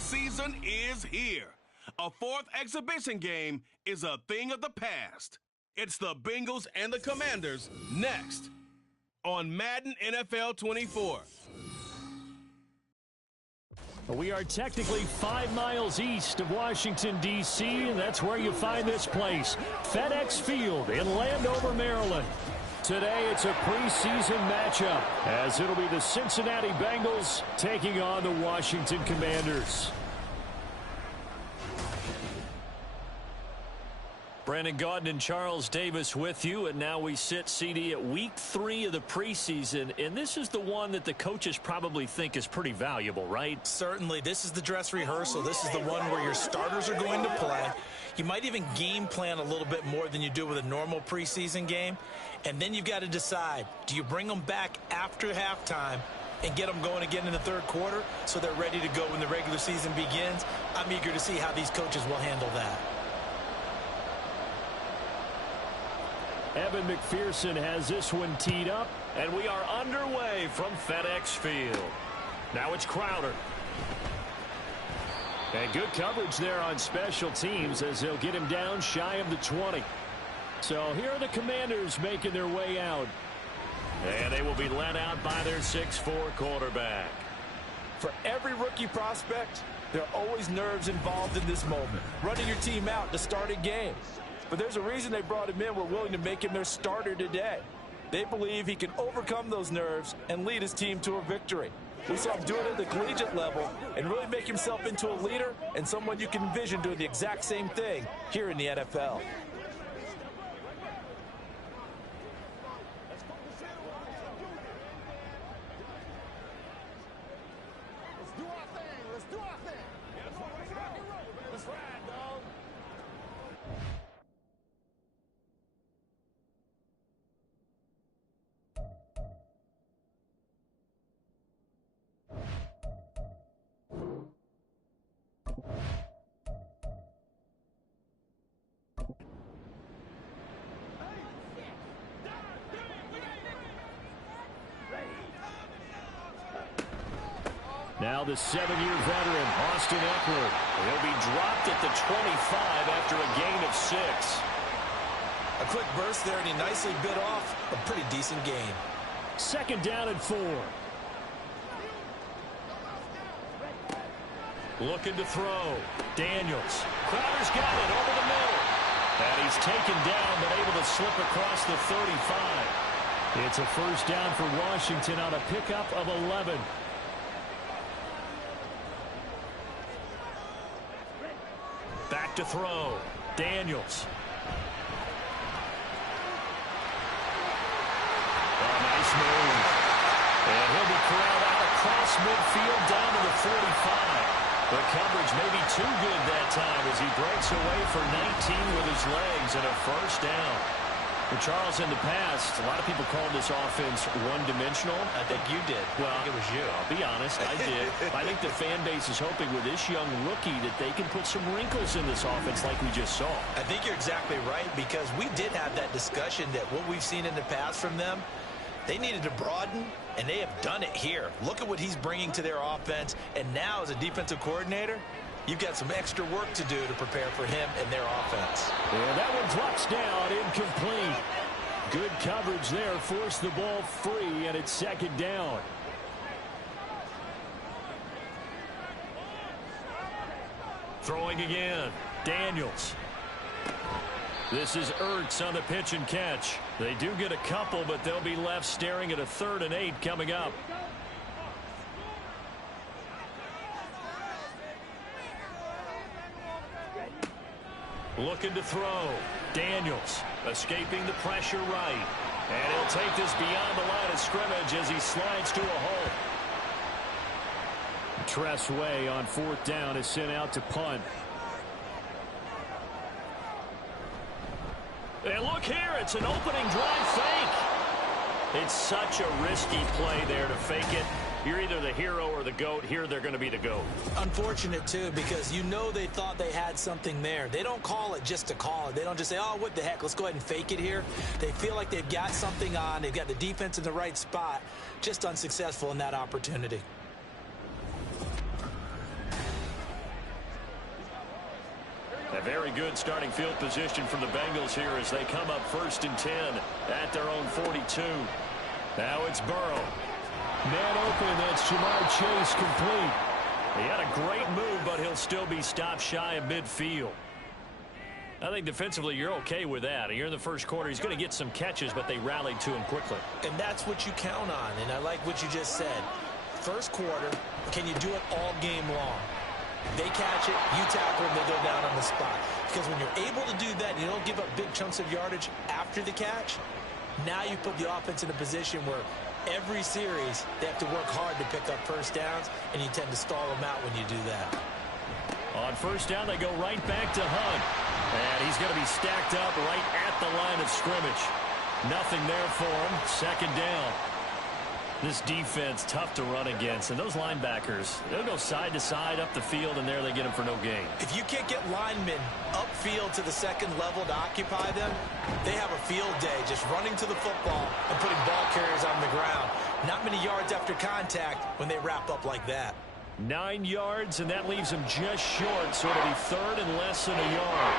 preseason is here. A fourth exhibition game is a thing of the past. It's the Bengals and the Commanders next on Madden NFL 24. We are technically 5 miles east of Washington, D.C., and that's where you find this place, FedEx Field in Landover, Maryland. Today, it's a preseason matchup, as it'll be the Cincinnati Bengals taking on the Washington Commanders. Brandon Gaudin and Charles Davis with you, and now we sit, CD, at week 3 of the preseason, and this is the one that the coaches probably think is pretty valuable, right? Certainly. This is the dress rehearsal. This is the one where your starters are going to play. You might even game plan a little bit more than you do with a normal preseason game, and then you've got to decide, do you bring them back after halftime and get them going again in the third quarter so they're ready to go when the regular season begins? I'm eager to see how these coaches will handle that. Evan McPherson has this one teed up, and we are underway from FedEx Field. Now it's Crowder. And good coverage there on special teams as they'll get him down shy of the 20. So here are the Commanders making their way out. And they will be led out by their 6'4" quarterback. For every rookie prospect, there are always nerves involved in this moment. Running your team out to start a game. But there's a reason they brought him in. We're willing to make him their starter today. They believe he can overcome those nerves and lead his team to a victory. We saw him do it at the collegiate level and really make himself into a leader and someone you can envision doing the exact same thing here in the NFL. Now the 7-year veteran, Austin Eckler. He'll be dropped at the 25 after a gain of 6. A quick burst there, and he nicely bit off a pretty decent gain. 2nd down and 4. Looking to throw. Daniels. Crowder's got it over the middle. And he's taken down, but able to slip across the 35. It's a 1st down for Washington on a pickup of 11. Back to throw. Daniels. Oh, nice move. And he'll be corralled out across midfield down to the 45. The coverage may be too good that time as he breaks away for 19 with his legs and a 1st down. Well, Charles, in the past, a lot of people called this offense one-dimensional. I think you did. Well, I think it was you. I'll be honest, I did. I think the fan base is hoping with this young rookie that they can put some wrinkles in this offense like we just saw. I think you're exactly right, because we did have that discussion that what we've seen in the past from them, they needed to broaden, and they have done it here. Look at what he's bringing to their offense, and now as a defensive coordinator, you've got some extra work to do to prepare for him and their offense. Yeah, that one drops down, incomplete. Good coverage there, forced the ball free, and it's 2nd down. Throwing again, Daniels. This is Ertz on the pitch and catch. They do get a couple, but they'll be left staring at a 3rd and 8 coming up. Looking to throw. Daniels escaping the pressure right. And he'll take this beyond the line of scrimmage as he slides to a hole. Tress Way on 4th down is sent out to punt. And look here, it's an opening drive fake. It's such a risky play there to fake it. You're either the hero or the GOAT. Here they're going to be the GOAT. Unfortunate, too, because you know they thought they had something there. They don't call it just to call it. They don't just say, oh, what the heck, let's go ahead and fake it here. They feel like they've got something on. They've got the defense in the right spot. Just unsuccessful in that opportunity. A very good starting field position for the Bengals here as they come up 1st and 10 at their own 42. Now it's Burrow. Man open, that's Jamar Chase complete. He had a great move, but he'll still be stopped shy of midfield. I think defensively you're okay with that. Here in the first quarter, he's going to get some catches, but they rallied to him quickly. And that's what you count on, and I like what you just said. First quarter, can you do it all game long? They catch it, you tackle them, they go down on the spot. Because when you're able to do that, and you don't give up big chunks of yardage after the catch, now you put the offense in a position where every series they have to work hard to pick up first downs, and you tend to stall them out when you do that. On first down, they go right back to Hunt. And he's going to be stacked up right at the line of scrimmage. Nothing there for him. Second down. This defense, tough to run against. And those linebackers, they'll go side to side up the field, and there they get them for no gain. If you can't get linemen upfield to the second level to occupy them, they have a field day just running to the football and putting ball carriers on the ground. Not many yards after contact when they wrap up like that. 9 yards, and that leaves him just short, so it'll be third and less than a yard.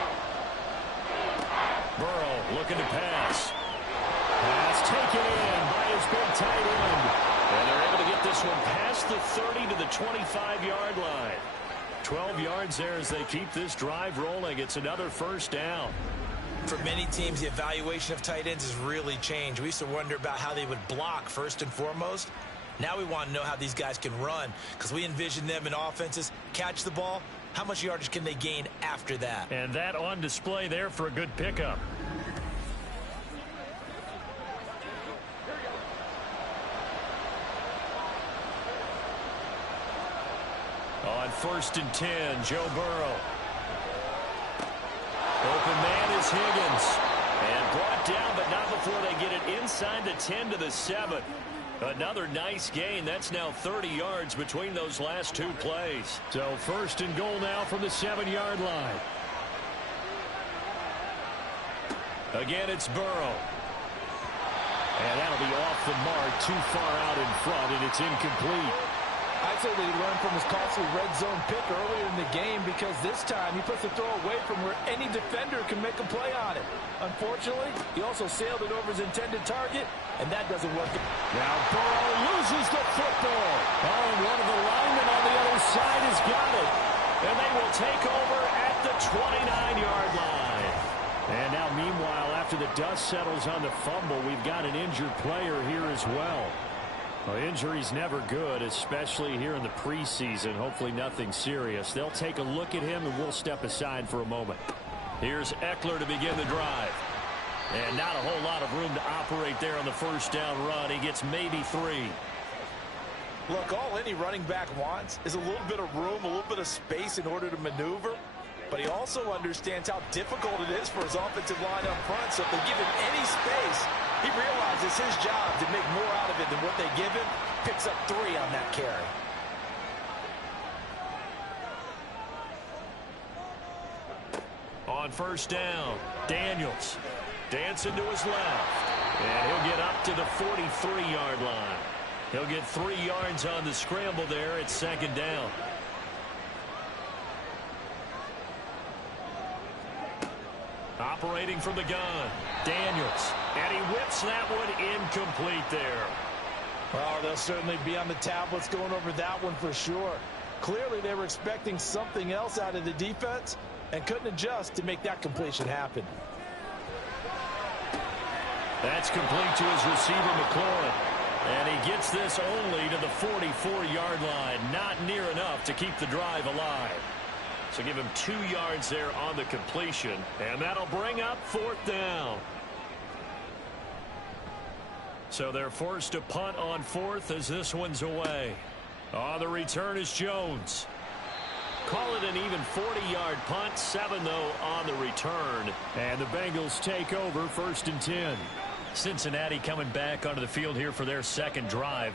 Burrow looking to pass. Pass taken in by his big tight end. And they're able to get this one past the 30 to the 25-yard line. 12 yards there as they keep this drive rolling. It's another first down. For many teams, the evaluation of tight ends has really changed. We used to wonder about how they would block first and foremost. Now we want to know how these guys can run, because we envision them in offenses catch the ball. How much yardage can they gain after that? And that on display there for a good pickup. On 1st and 10, Joe Burrow. Open man is Higgins. And brought down, but not before they get it inside the 10 to the 7. Another nice gain. That's now 30 yards between those last two plays. So 1st and goal now from the 7-yard line. Again, it's Burrow. And that'll be off the mark, too far out in front, and it's incomplete. I'd say that he learned from his costly red zone pick earlier in the game, because this time he puts the throw away from where any defender can make a play on it. Unfortunately, he also sailed it over his intended target, and that doesn't work. Now Burrow loses the football. Oh, and one of the linemen on the other side has got it. And they will take over at the 29-yard line. And now, meanwhile, after the dust settles on the fumble, we've got an injured player here as well. Well, injury's never good, especially here in the preseason. Hopefully nothing serious. They'll take a look at him, and we'll step aside for a moment. Here's Eckler to begin the drive. And not a whole lot of room to operate there on the first down run. He gets maybe 3. Look, all any running back wants is a little bit of room, a little bit of space in order to maneuver. But he also understands how difficult it is for his offensive line up front. So if they give him any space, he realizes his job to make more out of it than what they give him. Picks up 3 on that carry. On first down, Daniels dancing to his left. And he'll get up to the 43-yard line. He'll get 3 yards on the scramble there at second down. Operating from the gun, Daniels. And he whips that one incomplete there. Well, they'll certainly be on the tablets going over that one for sure. Clearly, they were expecting something else out of the defense and couldn't adjust to make that completion happen. That's complete to his receiver, McLaurin. And he gets this only to the 44-yard line. Not near enough to keep the drive alive. So give him 2 yards there on the completion. And that'll bring up 4th down. So they're forced to punt on 4th as this one's away. On the return is Jones. Call it an even 40-yard punt. 7, though, on the return. And the Bengals take over 1st and 10. Cincinnati coming back onto the field here for their second drive.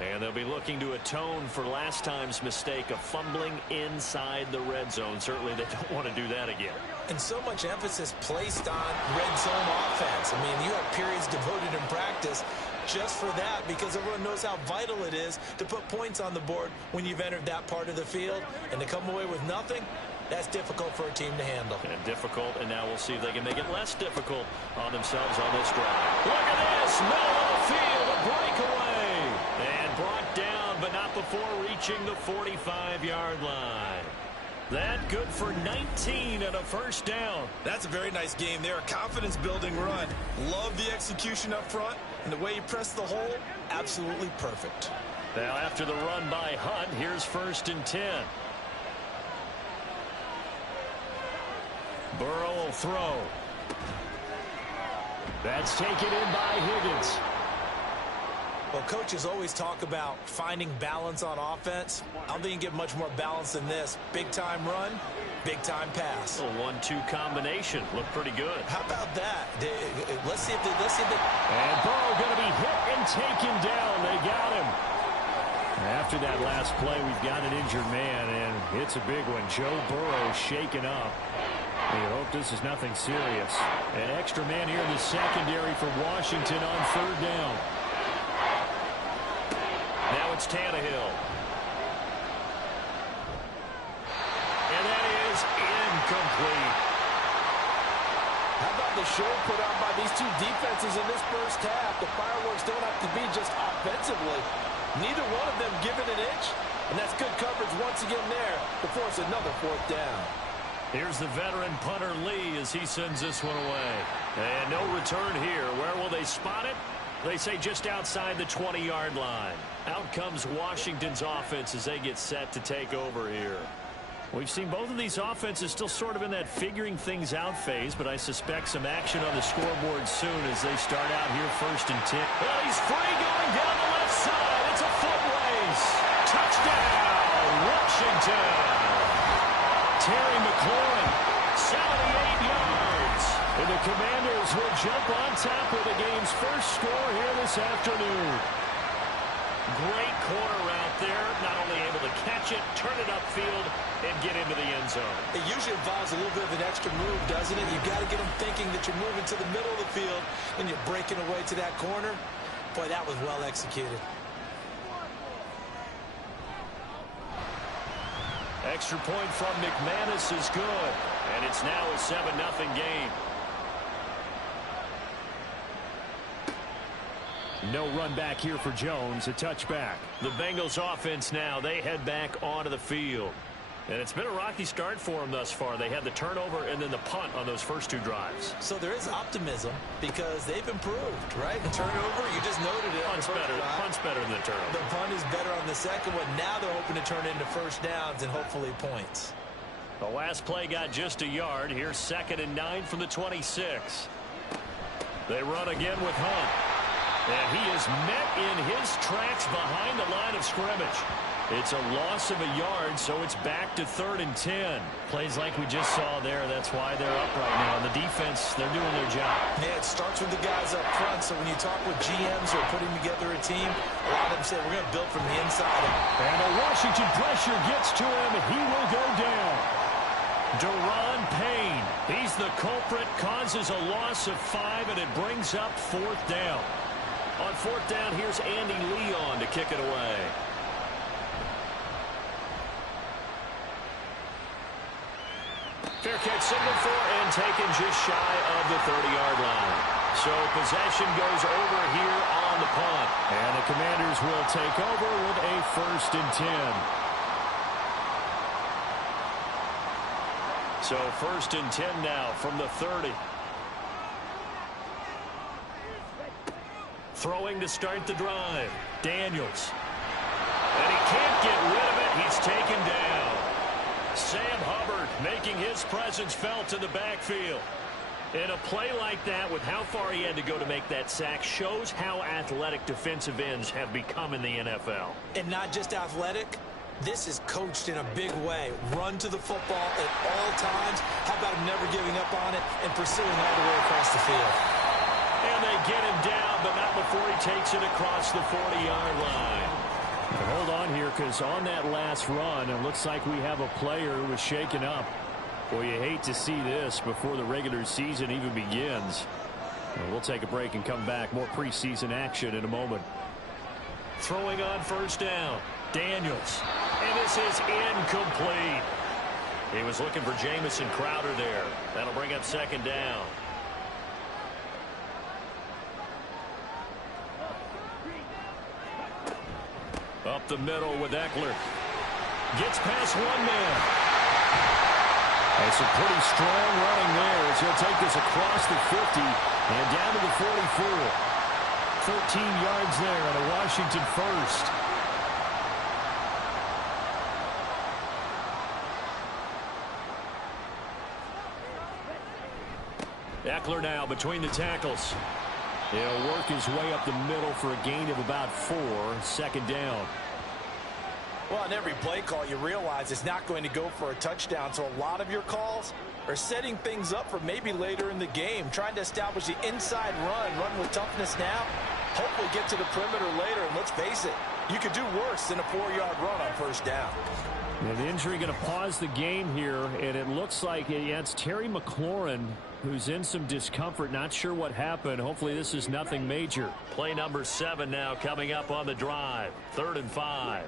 And they'll be looking to atone for last time's mistake of fumbling inside the red zone. Certainly they don't want to do that again. And so much emphasis placed on red zone offense. I mean, you have periods devoted in practice just for that, because everyone knows how vital it is to put points on the board when you've entered that part of the field. And to come away with nothing, That's difficult for a team to handle. And difficult, and now we'll see if they can make it less difficult on themselves on this drive. Look at this, middle of the field, a breakaway. And brought down, but not before reaching the 45-yard line. That good for 19 and a first down. That's a very nice game there. A confidence-building run. Love the execution up front. And the way you press the hole, absolutely perfect. Now after the run by Hunt, here's 1st and 10. Burrow will throw. That's taken in by Higgins. Well, coaches always talk about finding balance on offense. I don't think you can get much more balance than this. Big-time run, big-time pass. A 1-2 combination. Looked pretty good. How about that? Let's see if they... And Burrow going to be hit and taken down. They got him. After that last play, we've got an injured man, and it's a big one. Joe Burrow shaken up. We hope this is nothing serious. An extra man here in the secondary for Washington on 3rd down. Now it's Tannehill. And that is incomplete. How about the show put on by these two defenses in this first half? The fireworks don't have to be just offensively. Neither one of them given an inch, and that's good coverage once again there to force another 4th down. Here's the veteran punter Lee as he sends this one away. And no return here. Where will they spot it? They say just outside the 20-yard line. Out comes Washington's offense as they get set to take over here. We've seen both of these offenses still sort of in that figuring things out phase, but I suspect some action on the scoreboard soon as they start out here 1st and 10. Well, he's free going down the left side. It's a foot race. Touchdown, Washington. Terry McLaurin, 78 yards. And the Commanders will jump on top of the game's first score here this afternoon. Great corner route there. Not only able to catch it, turn it upfield, and get into the end zone. It usually involves a little bit of an extra move, doesn't it? You've got to get them thinking that you're moving to the middle of the field and you're breaking away to that corner. Boy, that was well executed. Extra point from McManus is good. And it's now a 7-0 game. No run back here for Jones. A touchback. The Bengals offense now, they head back onto the field. And it's been a rocky start for them thus far. They had the turnover and then the punt on those first 2 drives. So there is optimism because they've improved, right? The turnover, you just noted it. Punt's better than the turnover. The punt is better on the second one. Now they're hoping to turn it into first downs and hopefully points. The last play got just a yard. Here's 2nd and 9 from the 26. They run again with Hunt. And he is met in his tracks behind the line of scrimmage. It's a loss of a yard, so it's back to 3rd and 10. Plays like we just saw there. That's why they're up right now. And the defense, they're doing their job. Yeah, it starts with the guys up front. So when you talk with GMs who are putting together a team, a lot of them say, we're going to build from the inside. And the Washington pressure gets to him. He will go down. Deron Payne. He's the culprit, causes a loss of 5, and it brings up 4th down. On 4th down, here's Andy Leon to kick it away. Fair catch signal for and taken just shy of the 30-yard line. So possession goes over here on the punt. And the Commanders will take over with a 1st and 10. So 1st and 10 now from the 30. Throwing to start the drive. Daniels. And he can't get rid of it. He's taken down. Sam Hubbard making his presence felt in the backfield. And a play like that with how far he had to go to make that sack shows how athletic defensive ends have become in the NFL. And not just athletic. This is coached in a big way. Run to the football at all times. How about him never giving up on it and pursuing all the way across the field? And they get him down, but not before he takes it across the 40-yard line. And hold on here, because on that last run, it looks like we have a player who was shaken up. Well, you hate to see this before the regular season even begins. And we'll take a break and come back. More preseason action in a moment. Throwing on 1st down. Daniels. And this is incomplete. He was looking for Jamison Crowder there. That'll bring up second down. Up the middle with Eckler. Gets past one man. That's a pretty strong running there as he'll take this across the 50 and down to the 44. 13 yards there on a Washington first. Eckler now between the tackles. He'll work his way up the middle for a gain of about 4. Second down. Well, on every play call, you realize it's not going to go for a touchdown, so a lot of your calls are setting things up for maybe later in the game, trying to establish the inside run with toughness now, hopefully get to the perimeter later, and let's face it, you could do worse than a 4-yard run on first down. And the injury going to pause the game here, and it looks like it's Terry McLaurin who's in some discomfort. Not sure what happened. Hopefully this is nothing major. Play number 7 now coming up on the drive. 3rd and 5.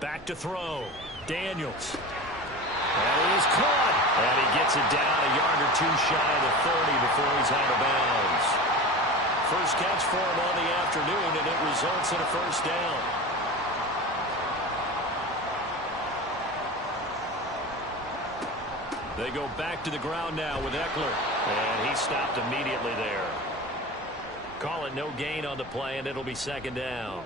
Back to throw. Daniels. And he is caught. And he gets it down a yard or 2 shy of the 30 before he's out of bounds. First catch for him on the afternoon, and it results in a first down. They go back to the ground now with Eckler. And he stopped immediately there. Call it no gain on the play, and it'll be second down.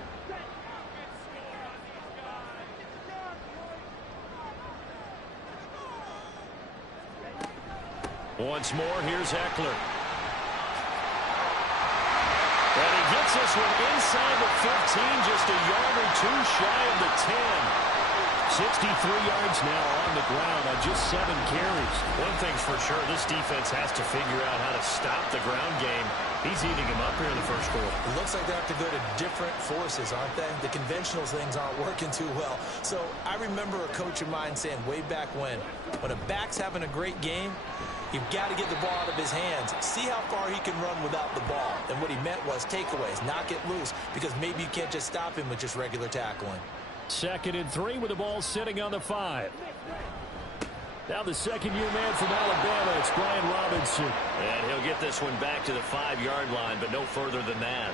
Once more, here's Eckler. And he gets this one inside the 15, just a yard or 2 shy of the 10. 63 yards now on the ground on just 7 carries. One thing's for sure, this defense has to figure out how to stop the ground game. He's eating him up here in the first quarter. It looks like they have to go to different forces, aren't they? The conventional things aren't working too well. So I remember a coach of mine saying way back when a back's having a great game, you've got to get the ball out of his hands. See how far he can run without the ball. And what he meant was takeaways, knock it loose, because maybe you can't just stop him with just regular tackling. 2nd and 3 with the ball sitting on the 5. Now the second-year man from Alabama, it's Brian Robinson. And he'll get this one back to the 5-yard line, but no further than that.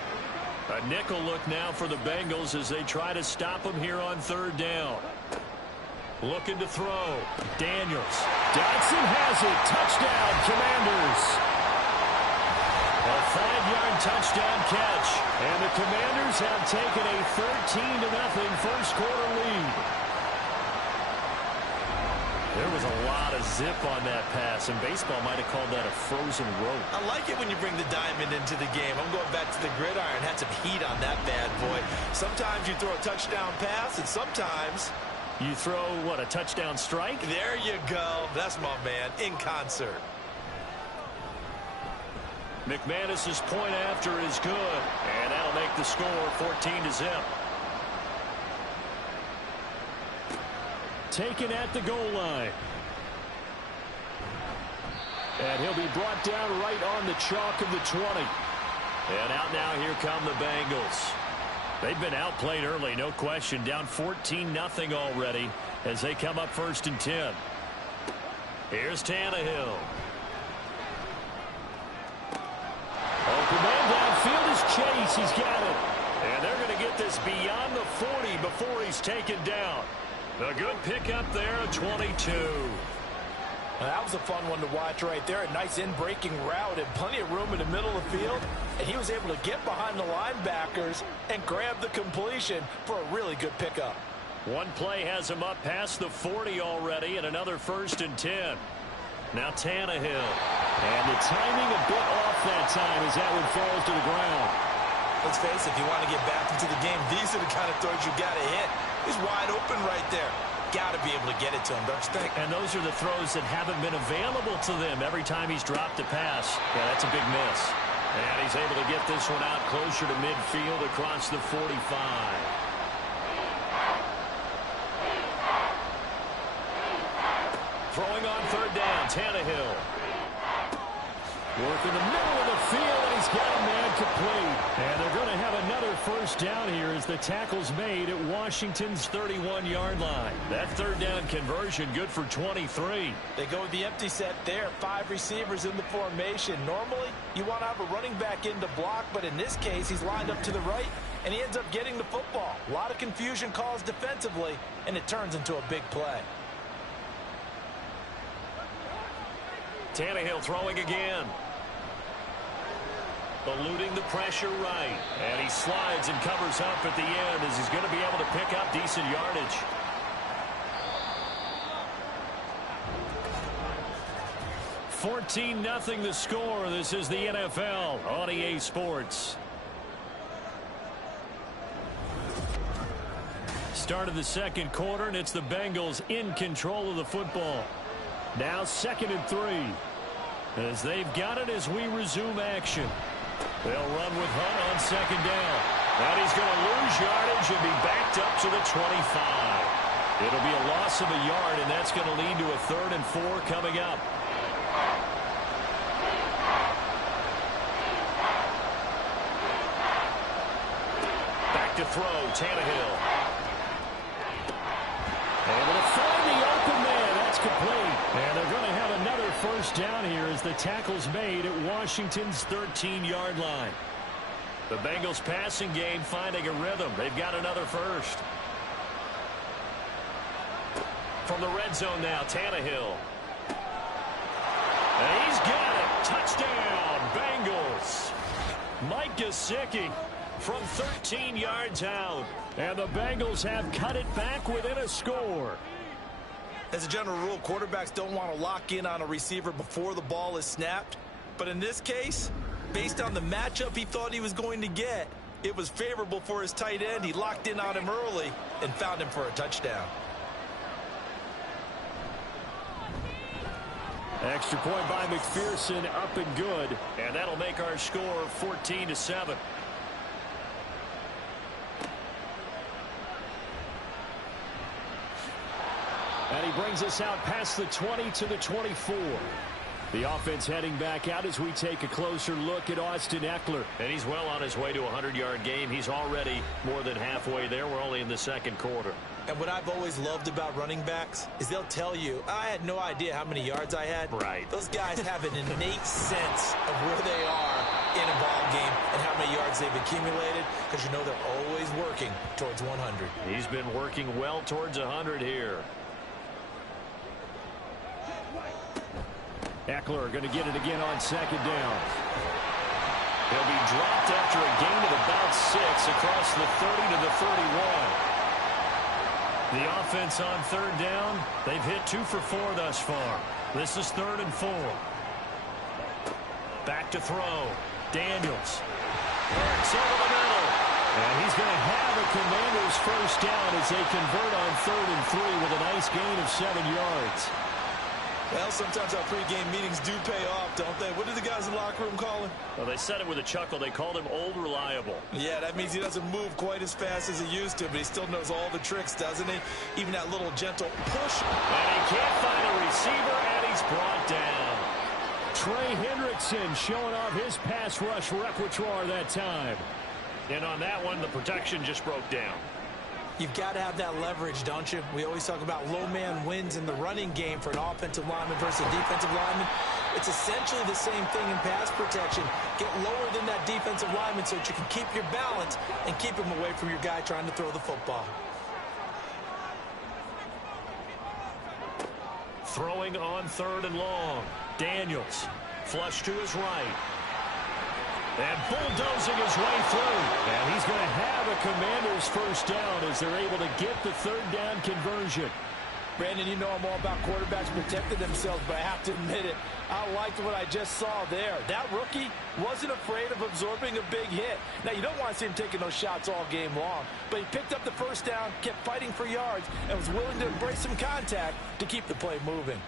A nickel look now for the Bengals as they try to stop him here on 3rd down. Looking to throw. Daniels. Dotson has it. Touchdown, Commanders. A 5-yard touchdown catch. And the Commanders have taken a 13-0 first quarter lead. There was a lot of zip on that pass, and baseball might have called that a frozen rope. I like it when you bring the diamond into the game. I'm going back to the gridiron. Had some heat on that bad boy. Sometimes you throw a touchdown pass, and sometimes you throw, what, a touchdown strike? There you go. That's my man, in concert. McManus's point after is good, and that'll make the score 14-0. Taken at the goal line. And he'll be brought down right on the chalk of the 20. And out now, here come the Bengals. They've been outplayed early, no question. Down 14-0 already as they come up 1st and 10. Here's Tannehill. Open man downfield is Chase. He's got it. And they're going to get this beyond the 40 before he's taken down. A good pickup there, a 22. That was a fun one to watch right there. A nice in-breaking route and plenty of room in the middle of the field. And he was able to get behind the linebackers and grab the completion for a really good pickup. One play has him up past the 40 already, and another 1st and 10. Now Tannehill. And the timing a bit off that time as that one falls to the ground. Let's face it, if you want to get back into the game, these are the kind of throws you got to hit. He's wide open right there. Got to be able to get it to him, don't you think? And those are the throws that haven't been available to them every time he's dropped a pass. Yeah, that's a big miss. And he's able to get this one out closer to midfield across the 45. Throwing on 3rd down, Tannehill. Work in the middle of the field, and he's got a man complete. And they're going to have another first down here as the tackle's made at Washington's 31-yard line. That third down conversion good for 23. They go with the empty set there. 5 receivers in the formation. Normally, you want to have a running back in to block, but in this case, he's lined up to the right, and he ends up getting the football. A lot of confusion caused defensively, and it turns into a big play. Tannehill throwing again. Eluding the pressure right. And he slides and covers up at the end as he's going to be able to pick up decent yardage. $14-0 the score. This is the NFL on EA Sports. Start of the second quarter, and it's the Bengals in control of the football. Now 2nd and 3. As they've got it as we resume action. They'll run with Hunt on 2nd down. And he's going to lose yardage and be backed up to the 25. It'll be a loss of a yard, and that's going to lead to a 3rd and 4 coming up. Back to throw, Tannehill. Able to find the open man. That's complete. And they're going to have another first down here as the tackle's made at Washington's 13-yard line. The Bengals passing game finding a rhythm. They've got another first. From the red zone now, Tannehill. And he's got it. Touchdown, Bengals. Mike Gesicki from 13 yards out. And the Bengals have cut it back within a score. As a general rule, quarterbacks don't want to lock in on a receiver before the ball is snapped. But in this case, based on the matchup he thought he was going to get, it was favorable for his tight end. He locked in on him early and found him for a touchdown. Extra point by McPherson, up and good. And that'll make our score 14-7. And he brings us out past the 20 to the 24. The offense heading back out as we take a closer look at Austin Ekeler. And he's well on his way to a 100-yard game. He's already more than halfway there. We're only in the second quarter. And what I've always loved about running backs is they'll tell you, I had no idea how many yards I had. Right. Those guys have an innate sense of where they are in a ball game and how many yards they've accumulated, because you know they're always working towards 100. He's been working well towards 100 here. Ekeler going to get it again on 2nd down. He'll be dropped after a gain of about 6 across the 30 to the 31. The offense on 3rd down, they've hit 2 for 4 thus far. This is 3rd and 4. Back to throw. Daniels. Works over the middle. And he's going to have a Commanders first down as they convert on 3rd and 3 with a nice gain of 7 yards. Well, sometimes our pregame meetings do pay off, don't they? What did the guys in the locker room call him? Well, they said it with a chuckle. They called him Old Reliable. Yeah, that means he doesn't move quite as fast as he used to, but he still knows all the tricks, doesn't he? Even that little gentle push. And he can't find a receiver, and he's brought down. Trey Hendrickson showing off his pass rush repertoire that time. And on that one, the protection just broke down. You've got to have that leverage, don't you? We always talk about low man wins in the running game for an offensive lineman versus a defensive lineman. It's essentially the same thing in pass protection. Get lower than that defensive lineman so that you can keep your balance and keep him away from your guy trying to throw the football. Throwing on 3rd and long. Daniels. Flush to his right. And bulldozing his way through. And he's going to have a Commanders first down as they're able to get the 3rd down conversion. Brandon, you know I'm all about quarterbacks protecting themselves, but I have to admit it. I liked what I just saw there. That rookie wasn't afraid of absorbing a big hit. Now, you don't want to see him taking those shots all game long, but he picked up the first down, kept fighting for yards, and was willing to embrace some contact to keep the play moving.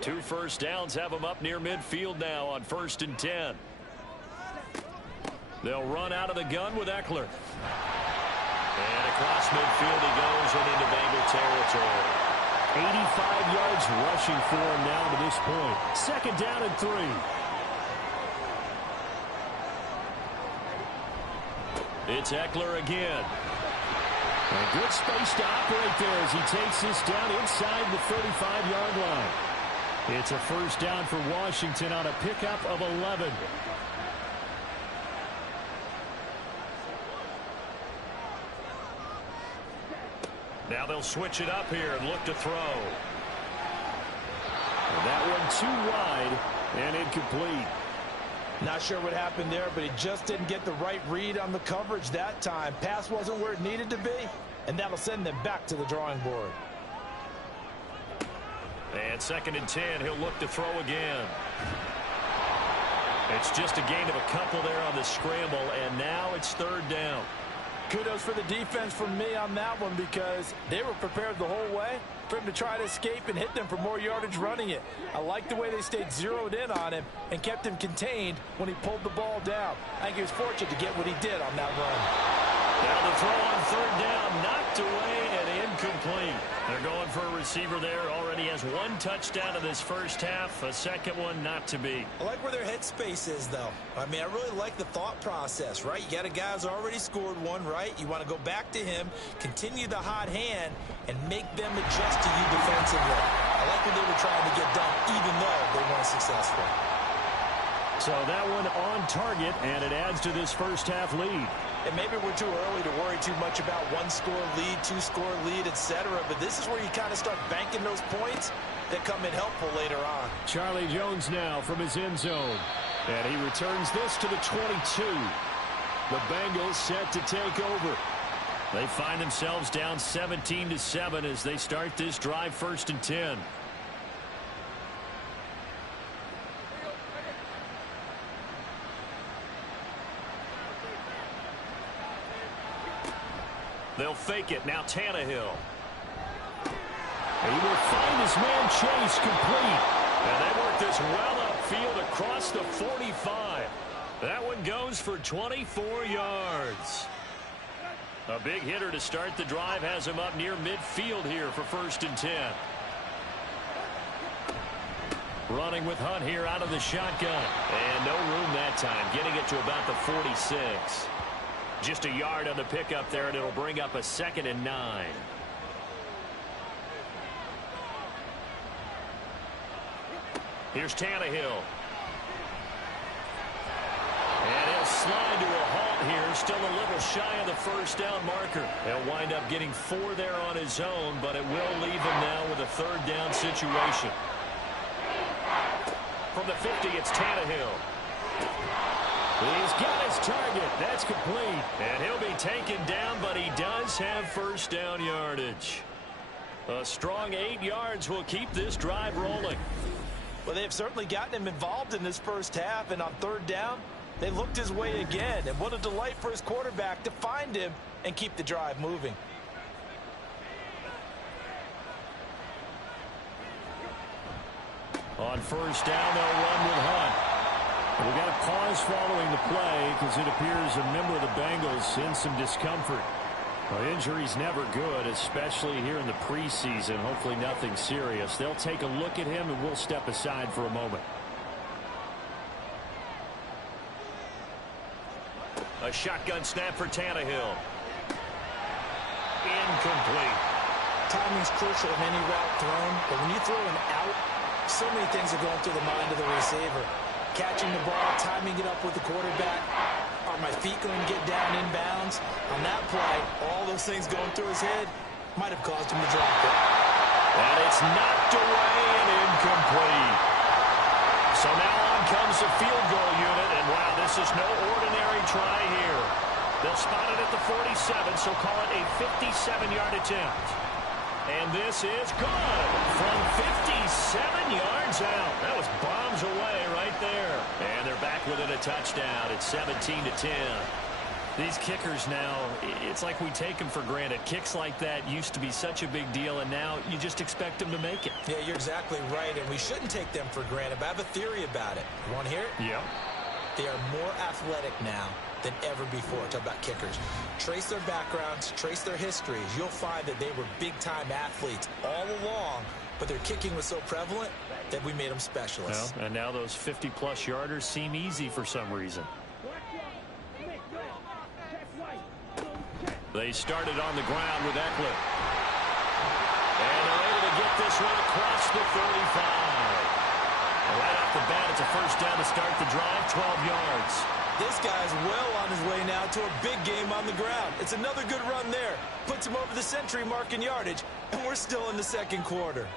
2 first downs have him up near midfield now on 1st and 10. They'll run out of the gun with Ekeler. And across midfield he goes and into Bengal territory. 85 yards rushing for him now to this point. 2nd down and 3. It's Eckler again. A good space to operate there as he takes this down inside the 35-yard line. It's a first down for Washington on a pickup of 11. Now they'll switch it up here and look to throw. And that one too wide and incomplete. Not sure what happened there, but he just didn't get the right read on the coverage that time. Pass wasn't where it needed to be, and that'll send them back to the drawing board. And 2nd and 10, he'll look to throw again. It's just a gain of a couple there on the scramble, and now it's 3rd down. Kudos for the defense from me on that one because they were prepared the whole way for him to try to escape and hit them for more yardage running it. I like the way they stayed zeroed in on him and kept him contained when he pulled the ball down. I think he was fortunate to get what he did on that run. Now the throw on 3rd down, knocked away and incomplete. They're going for a receiver there. Already has 1 touchdown in this first half. A second one not to be. I like where their headspace is, though. I mean, I really like the thought process, right? You got a guy who's already scored one, right? You want to go back to him, continue the hot hand, and make them adjust to you defensively. I like what they were trying to get done, even though they weren't successful. So that one on target, and it adds to this first half lead. And maybe we're too early to worry too much about 1-score lead, 2-score lead, etc. But this is where you kind of start banking those points that come in helpful later on. Charlie Jones now from his end zone. And he returns this to the 22. The Bengals set to take over. They find themselves down 17-7 as they start this drive 1st and 10. They'll fake it. Now Tannehill. He will find his man Chase complete. And they work this well upfield across the 45. That one goes for 24 yards. A big hitter to start the drive has him up near midfield here for 1st and 10. Running with Hunt here out of the shotgun. And no room that time. Getting it to about the 46. Just a yard on the pickup there, and it'll bring up a 2nd and 9. Here's Tannehill. And he'll slide to a halt here, still a little shy of the first down marker. He'll wind up getting 4 there on his own, but it will leave him now with a 3rd down situation. From the 50, it's Tannehill. He's got his target. That's complete. And he'll be taken down, but he does have 1st down yardage. A strong 8 yards will keep this drive rolling. Well, they've certainly gotten him involved in this first half, and on 3rd down, they looked his way again. And what a delight for his quarterback to find him and keep the drive moving. On 1st down, they'll run with Hunt. We got a pause following the play because it appears a member of the Bengals in some discomfort. Well, injury's never good, especially here in the preseason. Hopefully nothing serious. They'll take a look at him, and we'll step aside for a moment. A shotgun snap for Tannehill. Incomplete. Timing's crucial in any route thrown, but when you throw an out, so many things are going through the mind of the receiver. Catching the ball, timing it up with the quarterback. Are my feet going to get down inbounds? On that play, all those things going through his head might have caused him to drop it. And it's knocked away and incomplete. So now on comes the field goal unit, and wow, this is no ordinary try here. They'll spot it at the 47, so call it a 57-yard attempt. And this is good from 57 yards out. That was bombs away right there. And they're back within a touchdown. It's 17-10. These kickers now, it's like we take them for granted. Kicks like that used to be such a big deal, and now you just expect them to make it. Yeah, you're exactly right, and we shouldn't take them for granted, but I have a theory about it. You want to hear it? Yeah. They are more athletic now than ever before. Talk about kickers. Trace their backgrounds, trace their histories. You'll find that they were big-time athletes all along, but their kicking was so prevalent that we made them specialists. Well, and now those 50-plus yarders seem easy for some reason. They started on the ground with Eckler. And they're able to get this one across the 35. Right off the bat, it's a first down to start the drive, 12 yards. This guy's well on his way now to a big game on the ground. It's another good run there. Puts him over the century mark in yardage, and we're still in the second quarter.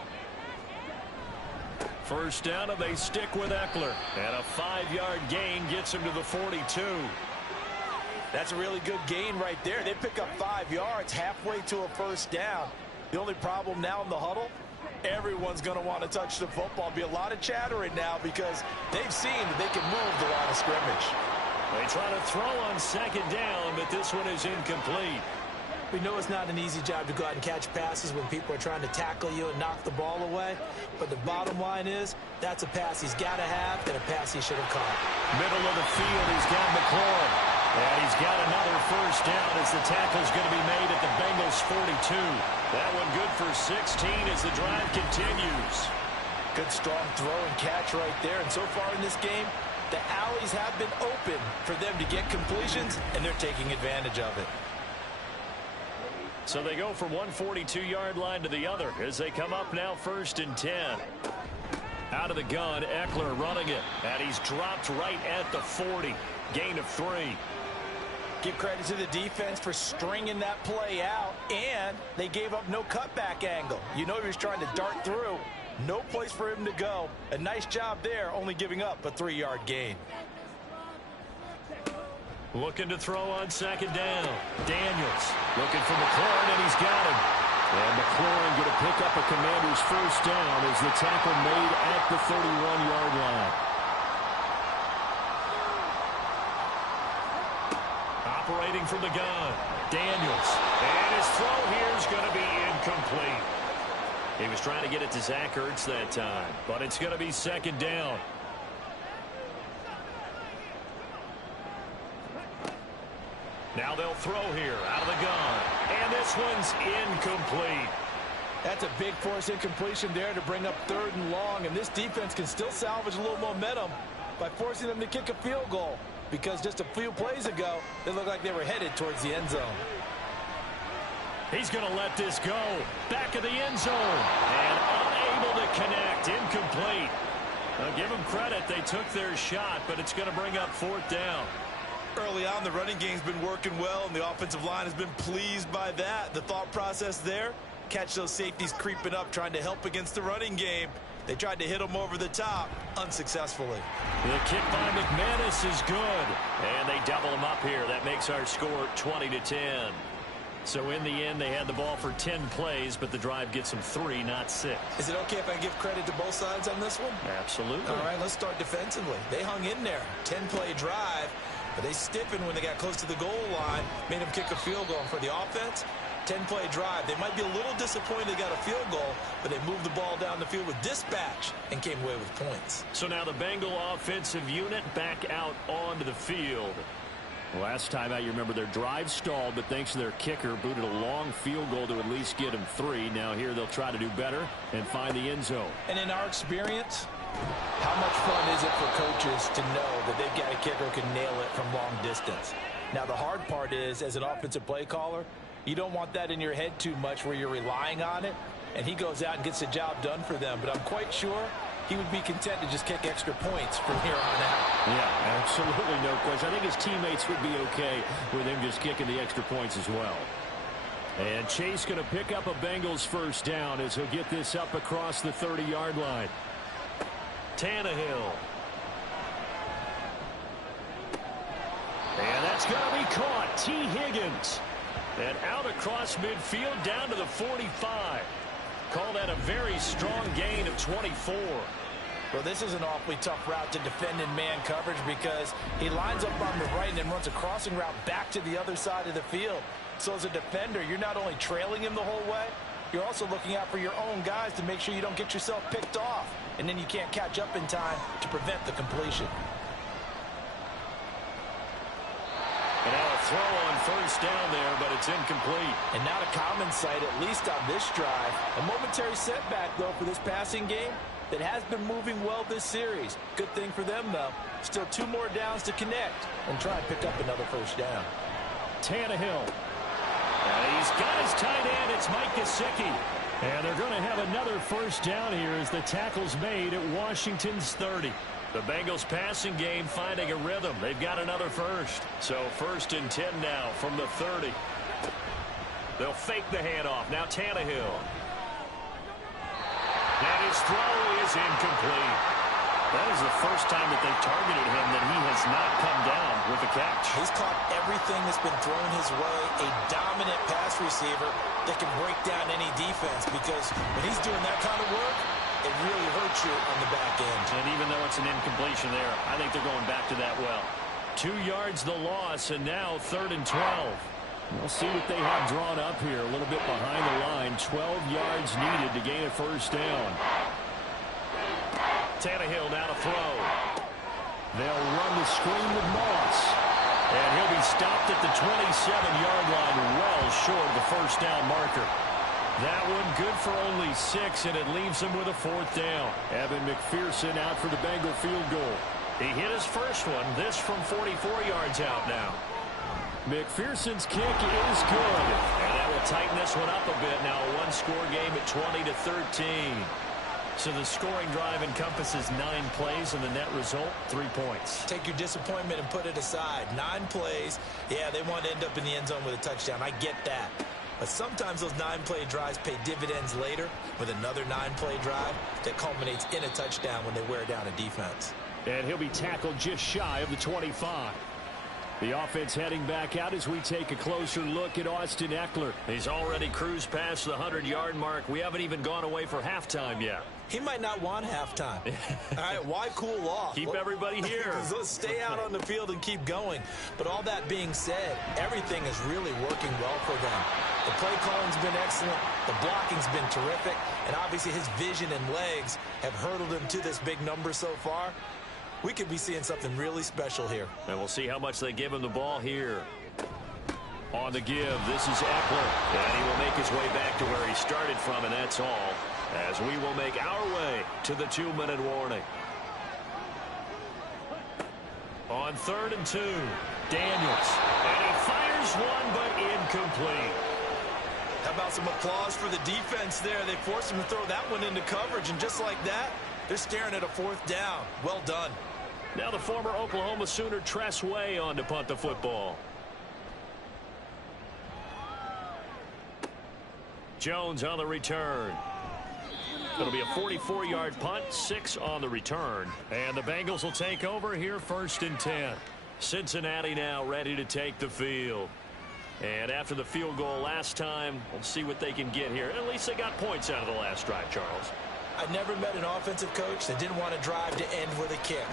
First down, and they stick with Eckler. And a 5-yard gain gets him to the 42. That's a really good gain right there. They pick up 5 yards halfway to a first down. The only problem now in the huddle, everyone's going to want to touch the football. Be a lot of chattering now because they've seen that they can move the line of scrimmage. They try to throw on second down, but this one is incomplete. We know it's not an easy job to go out and catch passes when people are trying to tackle you and knock the ball away. But the bottom line is that's a pass he's got to have and a pass he should have caught. Middle of the field, he's got McLaurin. And he's got another first down as the tackle's going to be made at the Bengals 42. That one good for 16 as the drive continues. Good strong throw and catch right there. And so far in this game, the alleys have been open for them to get completions, and they're taking advantage of it. So they go from one 42-yard line to the other as they come up now 1st and 10. Out of the gun, Eckler running it. And he's dropped right at the 40. Gain of 3. Give credit to the defense for stringing that play out, and they gave up no cutback angle. You know he was trying to dart through. No place for him to go. A nice job there, only giving up a 3-yard gain. Looking to throw on second down. Daniels looking for McLaurin, and he's got him. And McLaurin going to pick up a Commander's first down as the tackle made at the 31-yard line. Operating from the gun, Daniels. And his throw here is going to be incomplete. He was trying to get it to Zach Ertz that time, but it's going to be second down. Now they'll throw here out of the gun. And this one's incomplete. That's a big force incompletion there to bring up 3rd and long, and this defense can still salvage a little momentum by forcing them to kick a field goal. Because just a few plays ago, they looked like they were headed towards the end zone. He's going to let this go. Back of the end zone. And unable to connect. Incomplete. I'll give them credit. They took their shot, but it's going to bring up 4th down. Early on, the running game's been working well, and the offensive line has been pleased by that. The thought process there, catch those safeties creeping up, trying to help against the running game. They tried to hit him over the top, unsuccessfully. The kick by McManus is good. And they double him up here. That makes our score 20-10. So in the end, they had the ball for 10 plays, but the drive gets them 3, not 6. Is it okay if I give credit to both sides on this one? Absolutely. All right, let's start defensively. They hung in there. 10-play drive, but they stiffened when they got close to the goal line, made them kick a field goal. And for the offense, 10-play drive. They might be a little disappointed they got a field goal, but they moved the ball down the field with dispatch and came away with points. So now the Bengal offensive unit back out onto the field. Last time out, you remember their drive stalled, but thanks to their kicker, booted a long field goal to at least get them 3. Now here they'll try to do better and find the end zone. And in our experience, how much fun is it for coaches to know that they've got a kicker who can nail it from long distance? Now the hard part is, as an offensive play caller, you don't want that in your head too much where you're relying on it, and he goes out and gets the job done for them. But I'm quite sure he would be content to just kick extra points from here on out. Yeah, absolutely no question. I think his teammates would be okay with him just kicking the extra points as well. And Chase going to pick up a Bengals first down as he'll get this up across the 30-yard line. Tannehill. And that's going to be caught. T. Higgins. And out across midfield down to the 45. Call that a very strong gain of 24. Well, this is an awfully tough route to defend in man coverage because he lines up on the right and then runs a crossing route back to the other side of the field. So as a defender, you're not only trailing him the whole way, you're also looking out for your own guys to make sure you don't get yourself picked off. And then you can't catch up in time to prevent the completion. And now a throw on first down there, but it's incomplete. And not a common sight, at least on this drive. A momentary setback, though, for this passing game that has been moving well this series. Good thing for them, though. Still 2 more downs to connect and try and pick up another first down. Tannehill. And he's got his tight end. It's Mike Gesicki. And they're going to have another first down here as the tackle's made at Washington's 30. The Bengals passing game finding a rhythm. They've got another first. So 1st and 10 now from the 30. They'll fake the handoff. Now Tannehill. And his throw is incomplete. That is the first time that they've targeted him that he has not come down with a catch. He's caught everything that's been thrown his way. A dominant pass receiver that can break down any defense, because when he's doing that kind of work, it really hurts you on the back end. And even though it's an incompletion there, I think they're going back to that well. 2 yards the loss, and now 3rd and 12. We'll see what they have drawn up here. A little bit behind the line. 12 yards needed to gain a first down. Tannehill now to throw. They'll run the screen with Moss. And he'll be stopped at the 27-yard line, well short of the first down marker. That one good for only 6, and it leaves him with a 4th down. Evan McPherson out for the Bengal field goal. He hit his first one. This from 44 yards out now. McPherson's kick is good. And that will tighten this one up a bit. Now a one-score game at 20-13. So the scoring drive encompasses 9 plays, and the net result, 3 points. Take your disappointment and put it aside. 9 plays. Yeah, they want to end up in the end zone with a touchdown. I get that. But sometimes those 9-play drives pay dividends later with another 9-play drive that culminates in a touchdown when they wear down a defense. And he'll be tackled just shy of the 25. The offense heading back out as we take a closer look at Austin Eckler. He's already cruised past the 100-yard mark. We haven't even gone away for halftime yet. He might not want halftime. All right, why cool off? Keep everybody here. Let's stay out on the field and keep going. But all that being said, everything is really working well for them. The play calling's been excellent. The blocking's been terrific. And obviously his vision and legs have hurdled him to this big number so far. We could be seeing something really special here. And we'll see how much they give him the ball here. On the give, this is Eckler. And he will make his way back to where he started from, and that's all. As we will make our way to the 2-minute warning. On 3rd and 2, Daniels. And he fires one, but incomplete. How about some applause for the defense there? They forced him to throw that one into coverage, and just like that, they're staring at a 4th down. Well done. Now the former Oklahoma Sooner Tress Way on to punt the football. Jones on the return. It'll be a 44-yard punt, 6 on the return. And the Bengals will take over here 1st and 10. Cincinnati now ready to take the field. And after the field goal last time, we'll see what they can get here. At least they got points out of the last drive, Charles. I've never met an offensive coach that didn't want to drive to end with a kick.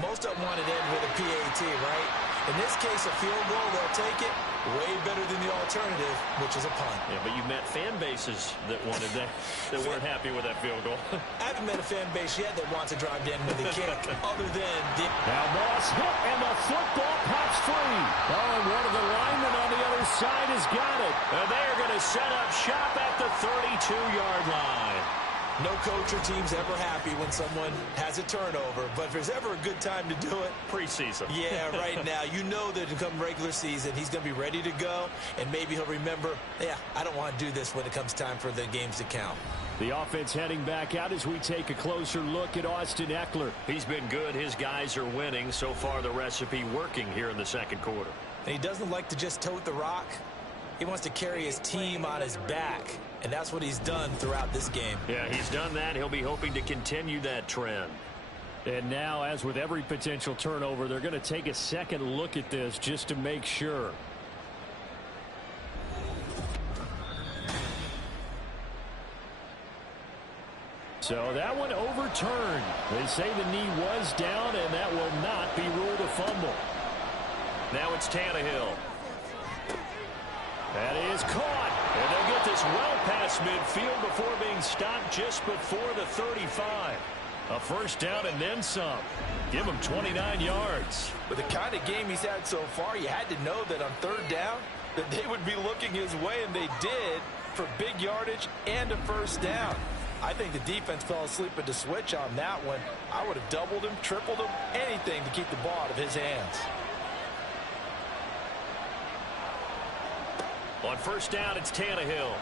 Most of them want to end with a PAT, right? In this case, a field goal, they'll take it. Way better than the alternative, which is a punt. Yeah, but you've met fan bases that wanted that, that weren't happy with that field goal. I haven't met a fan base yet that wants to drive to end with a kick, other than the... Now Moss hit, and the football pops free. Oh, and one of the linemen on the other side has got it. And they're going to set up shop at the 32-yard line. No coach or team's ever happy when someone has a turnover, but if there's ever a good time to do it, preseason. Yeah, right now. You know that come regular season, he's going to be ready to go, and maybe he'll remember, yeah, I don't want to do this when it comes time for the games to count. The offense heading back out as we take a closer look at Austin Eckler. He's been good. His guys are winning. So far, the recipe working here in the second quarter. And he doesn't like to just tote the rock. He wants to carry his team on his back, and that's what he's done throughout this game. Yeah, he's done that. He'll be hoping to continue that trend. And now, as with every potential turnover, they're going to take a second look at this just to make sure. So that one overturned. They say the knee was down, and that will not be ruled a fumble. Now it's Tannehill. That is caught. And they'll get this well past midfield before being stopped just before the 35. A first down and then some. Give him 29 yards. With the kind of game he's had so far, you had to know that on 3rd down that they would be looking his way, and they did, for big yardage and a first down. I think the defense fell asleep at the switch on that one. I would have doubled him, tripled him, anything to keep the ball out of his hands. On first down, it's Tannehill.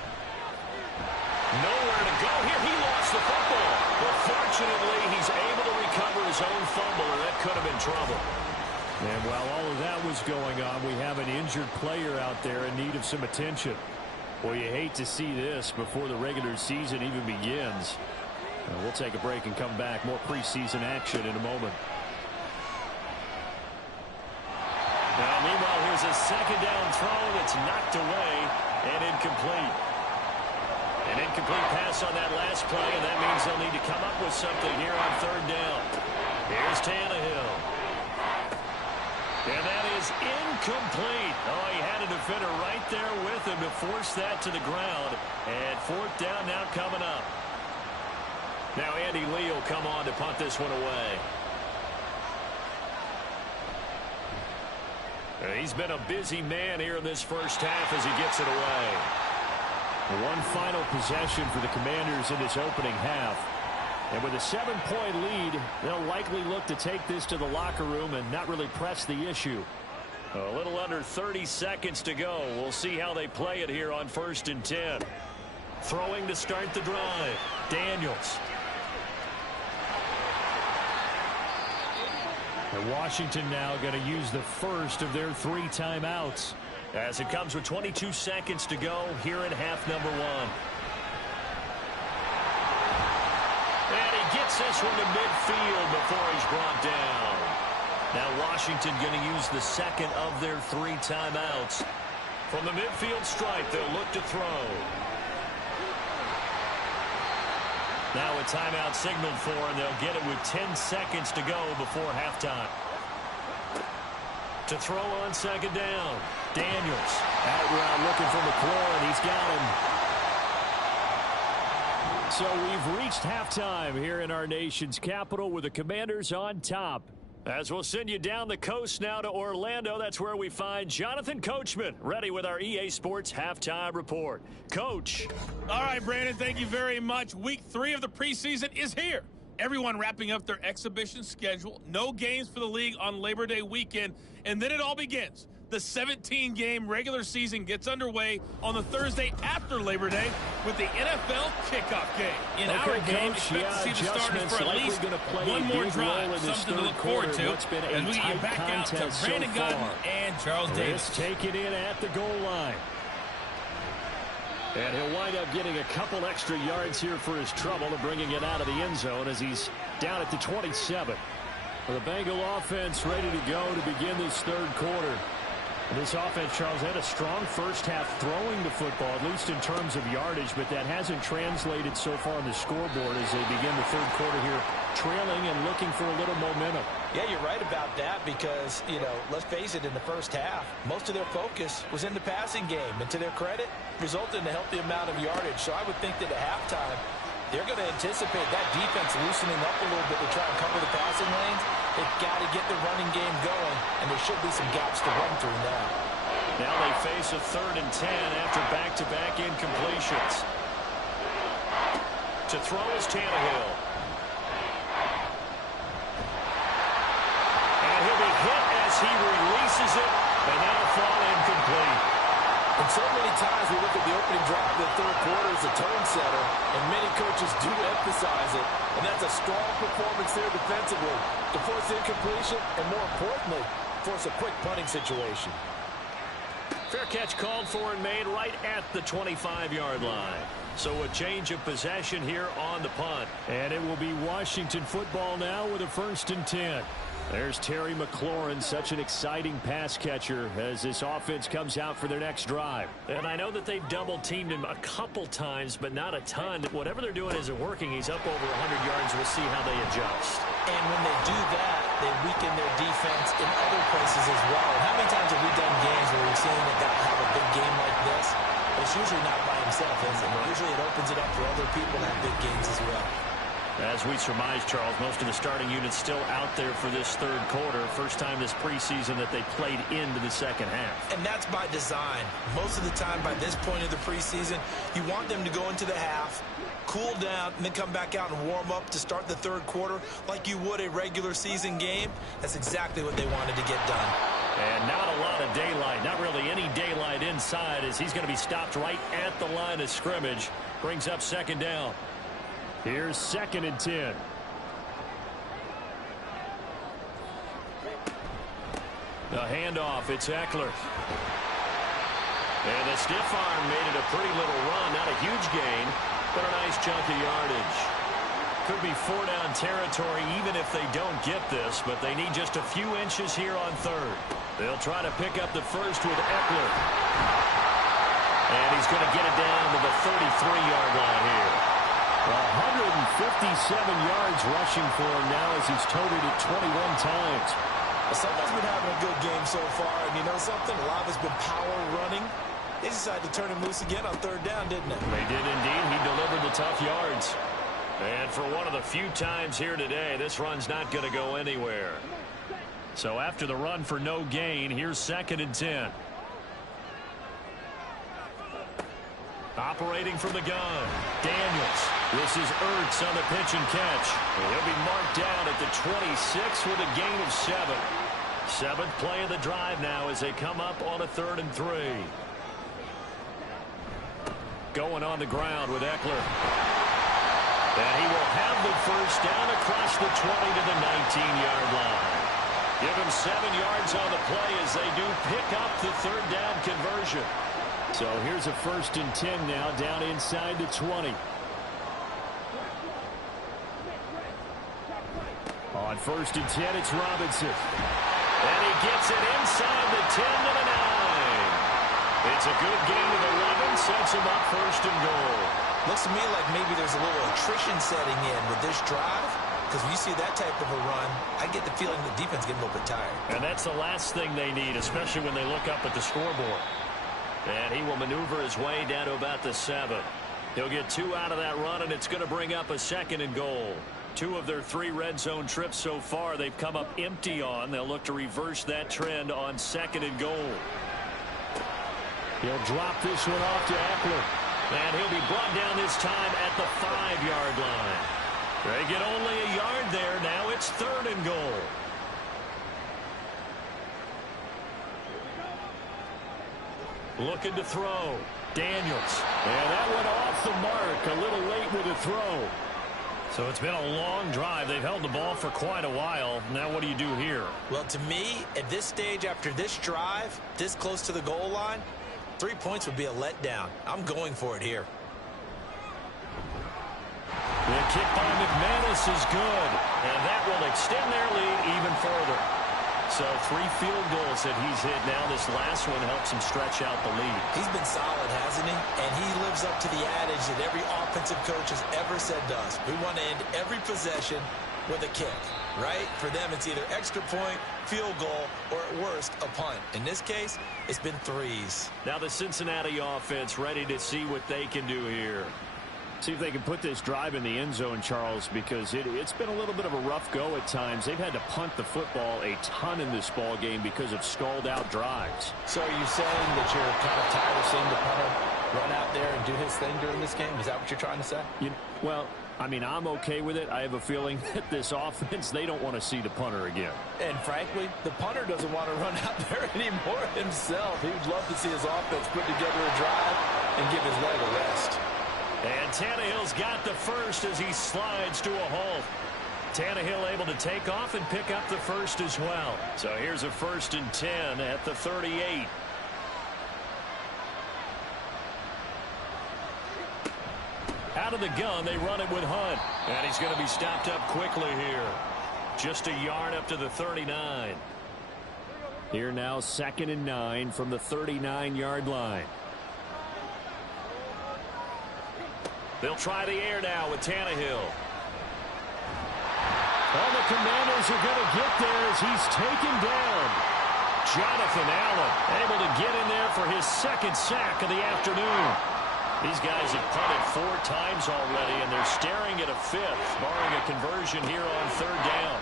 Nowhere to go here. He lost the football. But fortunately, he's able to recover his own fumble, or that could have been trouble. And while all of that was going on, we have an injured player out there in need of some attention. Well, you hate to see this before the regular season even begins. We'll take a break and come back. More preseason action in a moment. Now, meanwhile, here's a second down throw that's knocked away and incomplete. An incomplete pass on that last play, and that means they'll need to come up with something here on third down. Here's Tannehill. And that is incomplete. Oh, he had a defender right there with him to force that to the ground. And fourth down now coming up. Now Andy Lee will come on to punt this one away. He's been a busy man here in this first half as he gets it away. One final possession for the Commanders in this opening half. And with a 7-point lead, they'll likely look to take this to the locker room and not really press the issue. A little under 30 seconds to go. We'll see how they play it here on 1st and 10. Throwing to start the drive. Daniels. And Washington now going to use the first of their 3 timeouts. As it comes with 22 seconds to go here in half number 1. And he gets this one to midfield before he's brought down. Now Washington going to use the second of their 3 timeouts. From the midfield stripe, they'll look to throw. Now a timeout signaled for, and they'll get it with 10 seconds to go before halftime. To throw on second down. Daniels. Out route looking for McLaurin. He's got him. So we've reached halftime here in our nation's capital with the Commanders on top. As we'll send you down the coast now to Orlando, that's where we find Jonathan Coachman, ready with our EA Sports Halftime Report. Coach. All right, Brandon, thank you very much. Week 3 of the preseason is here. Everyone wrapping up their exhibition schedule. No games for the league on Labor Day weekend. And then it all begins. The 17-game regular season gets underway on the Thursday after Labor Day with the NFL kickoff game. In our game, expect to see the starters for at least one more drive, something to look forward to. As we get back out to Brandon Gutton and Charles Davis. Take it in at the goal line. And he'll wind up getting a couple extra yards here for his trouble and bringing it out of the end zone as he's down at the 27. The Bengal offense ready to go to begin this third quarter. And this offense, Charles, had a strong first half throwing the football, at least in terms of yardage, but that hasn't translated so far on the scoreboard as they begin the third quarter here, trailing and looking for a little momentum. Yeah, you're right about that because, let's face it, in the first half, most of their focus was in the passing game. And to their credit, resulted in a healthy amount of yardage. So I would think that at halftime, they're going to anticipate that defense loosening up a little bit to try and cover the passing lanes. They've got to get the running game going, and there should be some gaps to run through now. Now they face a 3rd and 10 after back-to-back incompletions. To throw is Tannehill. And he'll be hit as he releases it, and that'll fall incomplete. And so many times we look at the opening drive of the third quarter as a tone setter, and many coaches do emphasize it. And that's a strong performance there defensively to force incompletion and, more importantly, force a quick punting situation. Fair catch called for and made right at the 25-yard line. So a change of possession here on the punt. And it will be Washington football now with a 1st and 10. There's Terry McLaurin, such an exciting pass catcher as this offense comes out for their next drive. And I know that they've double-teamed him a couple times, but not a ton. Whatever they're doing isn't working. He's up over 100 yards. We'll see how they adjust. And when they do that, they weaken their defense in other places as well. And how many times have we done games where we've seen a guy have a big game like this? But it's usually not by himself, is it? Usually it opens it up for other people to have big games as well. As we surmise, Charles, most of the starting units still out there for this third quarter. First time this preseason that they played into the second half. And that's by design. Most of the time by this point of the preseason, you want them to go into the half, cool down, and then come back out and warm up to start the third quarter like you would a regular season game. That's exactly what they wanted to get done. And not a lot of daylight, not really any daylight inside, as he's going to be stopped right at the line of scrimmage. Brings up second down. Here's 2nd and 10. The handoff, it's Eckler. And the stiff arm made it a pretty little run. Not a huge gain, but a nice chunk of yardage. Could be 4-down territory even if they don't get this, but they need just a few inches here on 3rd. They'll try to pick up the first with Eckler. And he's going to get it down to the 33-yard line here. 157 yards rushing for him now as he's toted it 21 times. Someone's been having a good game so far, and you know something? A lot of it's been power running. They decided to turn him loose again on 3rd down, didn't they? They did indeed. He delivered the tough yards. And for one of the few times here today, this run's not going to go anywhere. So after the run for no gain, here's 2nd and 10. Operating from the gun, Daniels. This is Ertz on the pitch and catch. He'll be marked down at the 26 with a gain of 7. 7th play of the drive now as they come up on a 3rd and 3. Going on the ground with Eckler. And he will have the first down across the 20 to the 19-yard line. Give him 7 yards on the play as they do pick up the 3rd down conversion. So here's a 1st and 10 now down inside the 20. On 1st and 10, it's Robinson. And he gets it inside the 10 to the 9. It's a good gain of 11, sets him up 1st and goal. Looks to me like maybe there's a little attrition setting in with this drive, because when you see that type of a run, I get the feeling the defense getting a little bit tired. And that's the last thing they need, especially when they look up at the scoreboard. And he will maneuver his way down to about the 7. He'll get 2 out of that run, and it's going to bring up a 2nd and goal. 2 of their 3 red zone trips so far they've come up empty on. They'll look to reverse that trend on 2nd and goal. He'll drop this one off to Eckler. And he'll be brought down this time at the 5-yard line. They get only a yard there. Now it's 3rd and goal. Looking to throw. Daniels. And that went off the mark. A little late with a throw. So it's been a long drive. They've held the ball for quite a while. Now what do you do here? Well, to me, at this stage after this drive, this close to the goal line, 3 points would be a letdown. I'm going for it here. The kick by McManus is good. And that will extend their lead even further. So 3 field goals that he's hit now. This last one helps him stretch out the lead. He's been solid, hasn't he? And he lives up to the adage that every offensive coach has ever said to us. We want to end every possession with a kick, right? For them, it's either extra point, field goal, or at worst, a punt. In this case, it's been 3s. Now the Cincinnati offense ready to see what they can do here. See if they can put this drive in the end zone, Charles, because it's been a little bit of a rough go at times. They've had to punt the football a ton in this ball game because of stalled-out drives. So are you saying that you're kind of tired of seeing the punter run out there and do his thing during this game? Is that what you're trying to say? Well, I mean, I'm okay with it. I have a feeling that this offense, they don't want to see the punter again. And frankly, the punter doesn't want to run out there anymore himself. He would love to see his offense put together a drive and give his leg a rest. And Tannehill's got the first as he slides to a halt. Tannehill able to take off and pick up the first as well. So here's a 1st and 10 at the 38. Out of the gun, they run it with Hunt. And he's going to be stopped up quickly here. Just a yard up to the 39. Here now, 2nd and 9 from the 39-yard line. They'll try the air now with Tannehill. All the Commanders are going to get there as he's taken down. Jonathan Allen able to get in there for his 2nd sack of the afternoon. These guys have punted 4 times already, and they're staring at a 5th, barring a conversion here on 3rd down.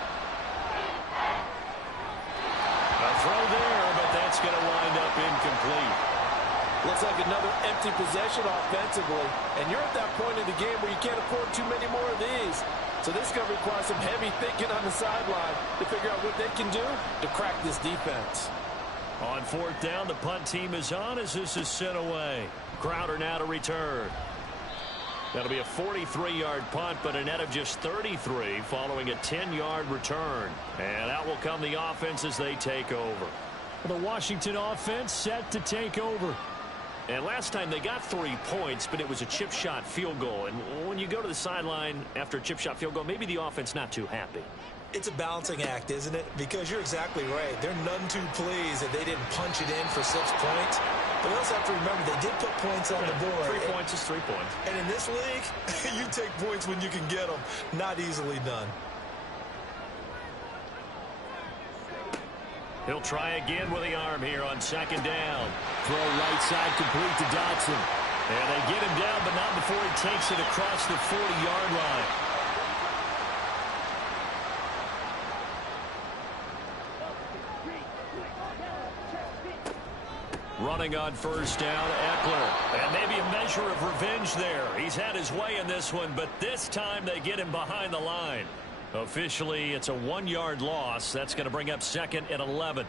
A throw there, but that's going to wind up incomplete. Looks like another empty possession offensively. And you're at that point in the game where you can't afford too many more of these. So this is going to require some heavy thinking on the sideline to figure out what they can do to crack this defense. On fourth down, the punt team is on as this is sent away. Crowder now to return. That'll be a 43-yard punt, but a net of just 33 following a 10-yard return. And out will come the offense as they take over. The Washington offense set to take over. And last time they got 3 points, but it was a chip shot field goal. And when you go to the sideline after a chip shot field goal, maybe the offense not too happy. It's a balancing act, isn't it? Because you're exactly right. They're none too pleased that they didn't punch it in for 6 points. But we also have to remember they did put points on the board. 3 points is 3 points. And in this league, you take points when you can get them. Not easily done. He'll try again with the arm here on second down. Throw right side complete to Dotson. And they get him down, but not before he takes it across the 40-yard line. Running on first down, Eckler. And maybe a measure of revenge there. He's had his way in this one, but this time they get him behind the line. Officially, it's a 1-yard loss. That's going to bring up second and 11.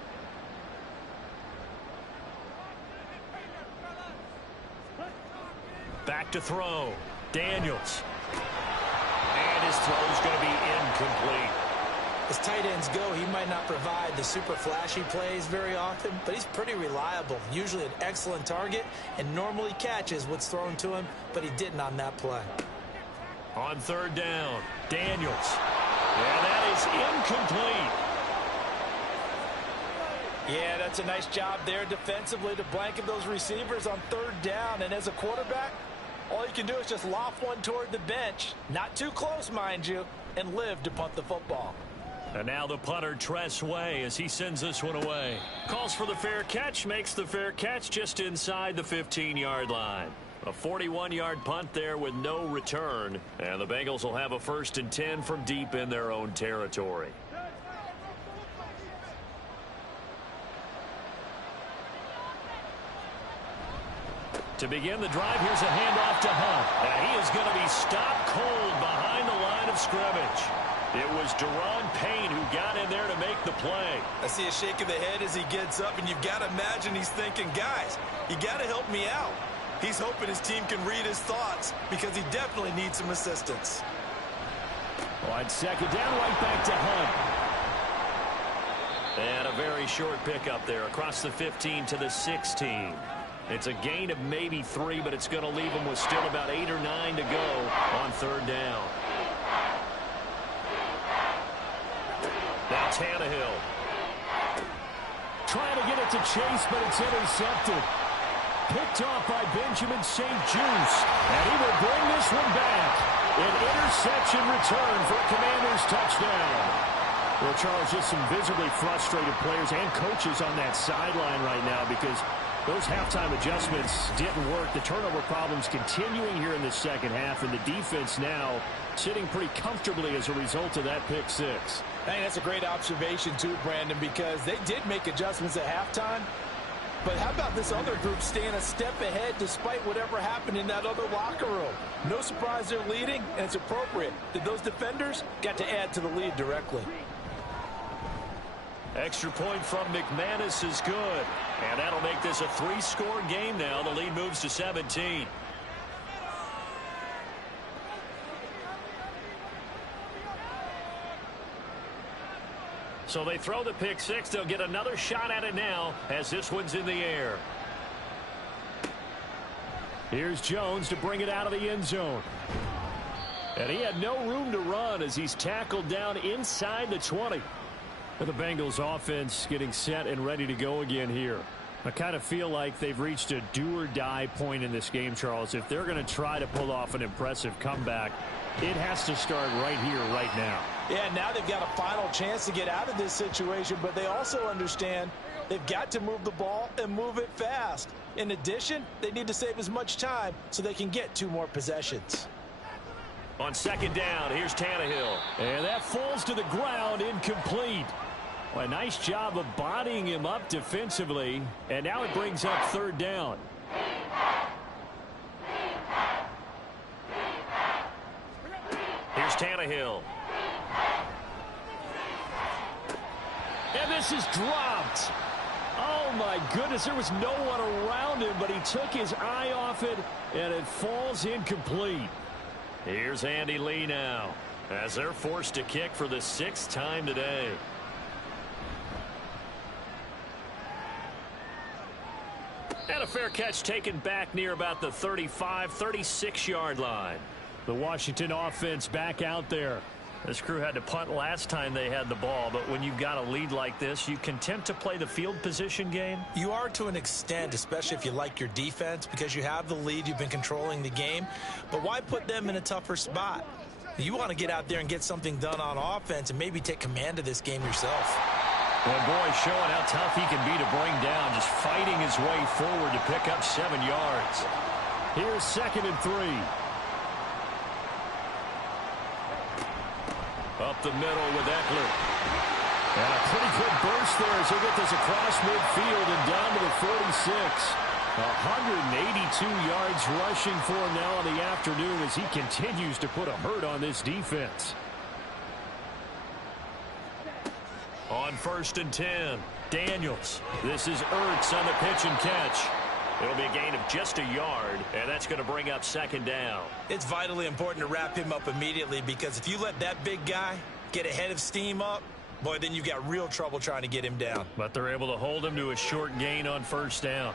Back to throw. Daniels. And his throw is going to be incomplete. As tight ends go, he might not provide the super flashy plays very often, but he's pretty reliable. Usually an excellent target and normally catches what's thrown to him, but he didn't on that play. On third down, Daniels. And that is incomplete. Yeah, that's a nice job there defensively to blanket those receivers on third down. And as a quarterback, all you can do is just loft one toward the bench. Not too close, mind you, and live to punt the football. And now the punter, Tress Way, as he sends this one away. Calls for the fair catch, makes the fair catch just inside the 15-yard line. A 41-yard punt there with no return. And the Bengals will have a 1st and 10 from deep in their own territory. To begin the drive, here's a handoff to Hunt. And he is going to be stopped cold behind the line of scrimmage. It was Deron Payne who got in there to make the play. I see a shake of the head as he gets up, and you've got to imagine he's thinking, guys, you got to help me out. He's hoping his team can read his thoughts because he definitely needs some assistance. On second down, right back to Hunt. And a very short pickup there across the 15 to the 16. It's a gain of maybe 3, but it's going to leave him with still about 8 or 9 to go on third down. Now Tannehill. Trying to get it to Chase, but it's intercepted. Picked off by Benjamin St. Juste. And he will bring this one back. An interception return for a Commanders touchdown. Well, Charles, just some visibly frustrated players and coaches on that sideline right now because those halftime adjustments didn't work. The turnover problems continuing here in the second half, and the defense now sitting pretty comfortably as a result of that pick six. Hey, that's a great observation too, Brandon, because they did make adjustments at halftime. But how about this other group staying a step ahead despite whatever happened in that other locker room? No surprise they're leading, and it's appropriate that those defenders got to add to the lead directly. Extra point from McManus is good. And that'll make this a 3-score game now. The lead moves to 17. So they throw the pick six. They'll get another shot at it now as this one's in the air. Here's Jones to bring it out of the end zone. And he had no room to run as he's tackled down inside the 20. The Bengals offense getting set and ready to go again here. I kind of feel like they've reached a do-or-die point in this game, Charles. If they're going to try to pull off an impressive comeback, it has to start right here, right now. Yeah, now they've got a final chance to get out of this situation, but they also understand they've got to move the ball and move it fast. In addition, they need to save as much time so they can get 2 more possessions. On second down, here's Tannehill. And that falls to the ground, incomplete. Well, a nice job of bodying him up defensively, and now it brings up third down. Here's Tannehill. And this is dropped. Oh, my goodness. There was no one around him, but he took his eye off it, and it falls incomplete. Here's Andy Lee now, as they're forced to kick for the 6th time today. And a fair catch taken back near about the 35, 36-yard line. The Washington offense back out there. This crew had to punt last time they had the ball, but when you've got a lead like this, you content to play the field position game? You are to an extent, especially if you like your defense, because you have the lead, you've been controlling the game. But why put them in a tougher spot? You want to get out there and get something done on offense and maybe take command of this game yourself. Well, boy, showing how tough he can be to bring down, just fighting his way forward to pick up 7 yards. Here's 2nd and 3. Up the middle with Eckler. And a pretty good burst there as he'll get this across midfield and down to the 46. 182 yards rushing for him now in the afternoon as he continues to put a hurt on this defense. On 1st and 10, Daniels. This is Ertz on the pitch and catch. It'll be a gain of just a yard, and that's going to bring up 2nd down. It's vitally important to wrap him up immediately, because if you let that big guy get ahead of steam up, boy, then you've got real trouble trying to get him down. But they're able to hold him to a short gain on 1st down.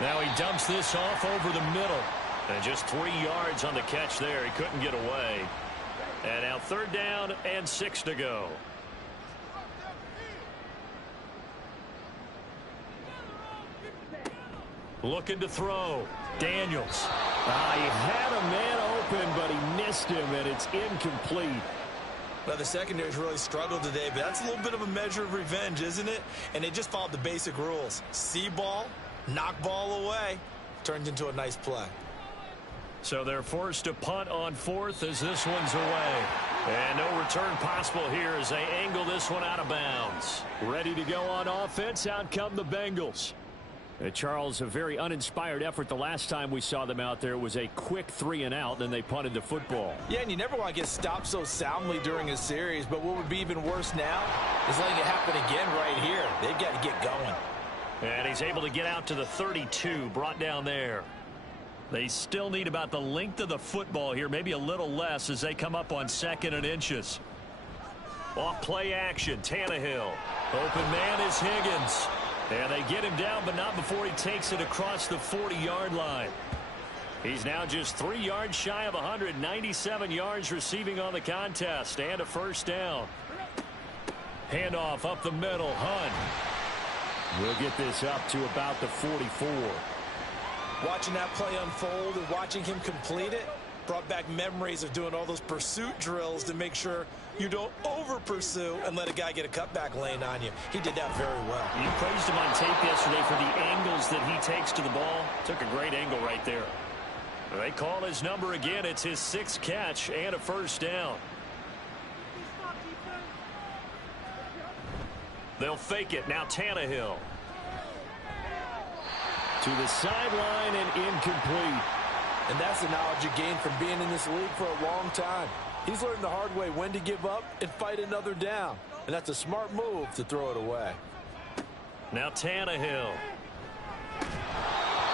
Now he dumps this off over the middle. And just 3 yards on the catch there. He couldn't get away. And now 3rd down and 6 to go. Looking to throw. Daniels. He had a man open, but he missed him, and it's incomplete. Well, the secondary's really struggled today, but that's a little bit of a measure of revenge, isn't it? And they just followed the basic rules. See ball, knock ball away. Turned into a nice play. So they're forced to punt on 4th as this one's away. And no return possible here as they angle this one out of bounds. Ready to go on offense. Out come the Bengals. Charles, a very uninspired effort the last time we saw them out there. It was a quick 3 and out, then they punted the football. Yeah, and you never want to get stopped so soundly during a series, but what would be even worse now is letting it happen again right here. They've got to get going. And he's able to get out to the 32, brought down there. They still need about the length of the football here, maybe a little less as they come up on 2nd and inches. Off play action, Tannehill. Open man is Higgins. And they get him down, but not before he takes it across the 40-yard line. He's now just 3 yards shy of 197 yards receiving on the contest, and a 1st down. Handoff up the middle, Hunt. We'll get this up to about the 44. Watching that play unfold and watching him complete it brought back memories of doing all those pursuit drills to make sure you don't over-pursue and let a guy get a cutback lane on you. He did that very well. You praised him on tape yesterday for the angles that he takes to the ball. Took a great angle right there. They call his number again. It's his 6th catch and a 1st down. They'll fake it. Now Tannehill. To the sideline and incomplete. And that's the knowledge you gain from being in this league for a long time. He's learned the hard way when to give up and fight another down. And that's a smart move to throw it away. Now Tannehill.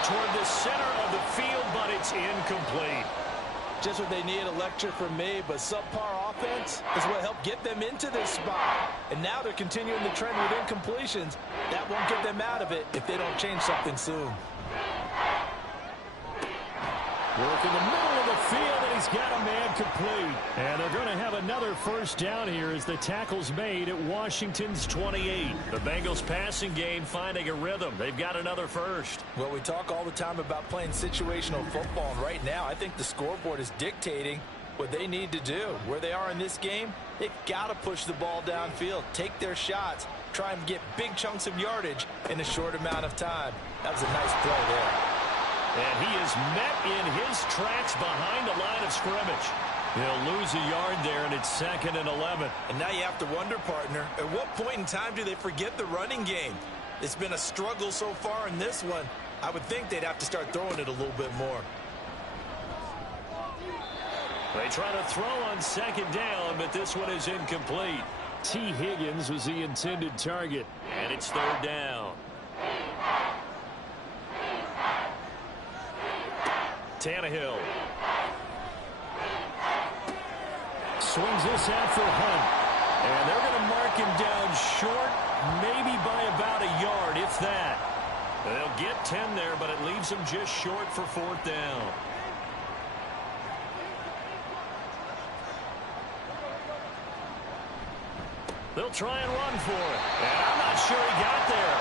Toward the center of the field, but it's incomplete. Just what they need, a lecture from me, but subpar offense is what helped get them into this spot. And now they're continuing the trend with incompletions. That won't get them out of it if they don't change something soon. Work in the middle of the field, and he's got a man complete. And they're going to have another 1st down here as the tackle's made at Washington's 28. The Bengals passing game finding a rhythm. They've got another 1st. Well, we talk all the time about playing situational football, and right now I think the scoreboard is dictating what they need to do. Where they are in this game, they've got to push the ball downfield, take their shots, try and get big chunks of yardage in a short amount of time. That was a nice play there. And he is met in his tracks behind the line of scrimmage. He'll lose a yard there, and it's 2nd and 11. And now you have to wonder, partner, at what point in time do they forget the running game? It's been a struggle so far in this one. I would think they'd have to start throwing it a little bit more. They try to throw on 2nd down, but this one is incomplete. T. Higgins was the intended target. And it's third down. Tannehill. Swings this out for Hunt. And they're going to mark him down short, maybe by about a yard, if that. They'll get 10 there, but it leaves them just short for fourth down. They'll try and run for it. And I'm not sure he got there.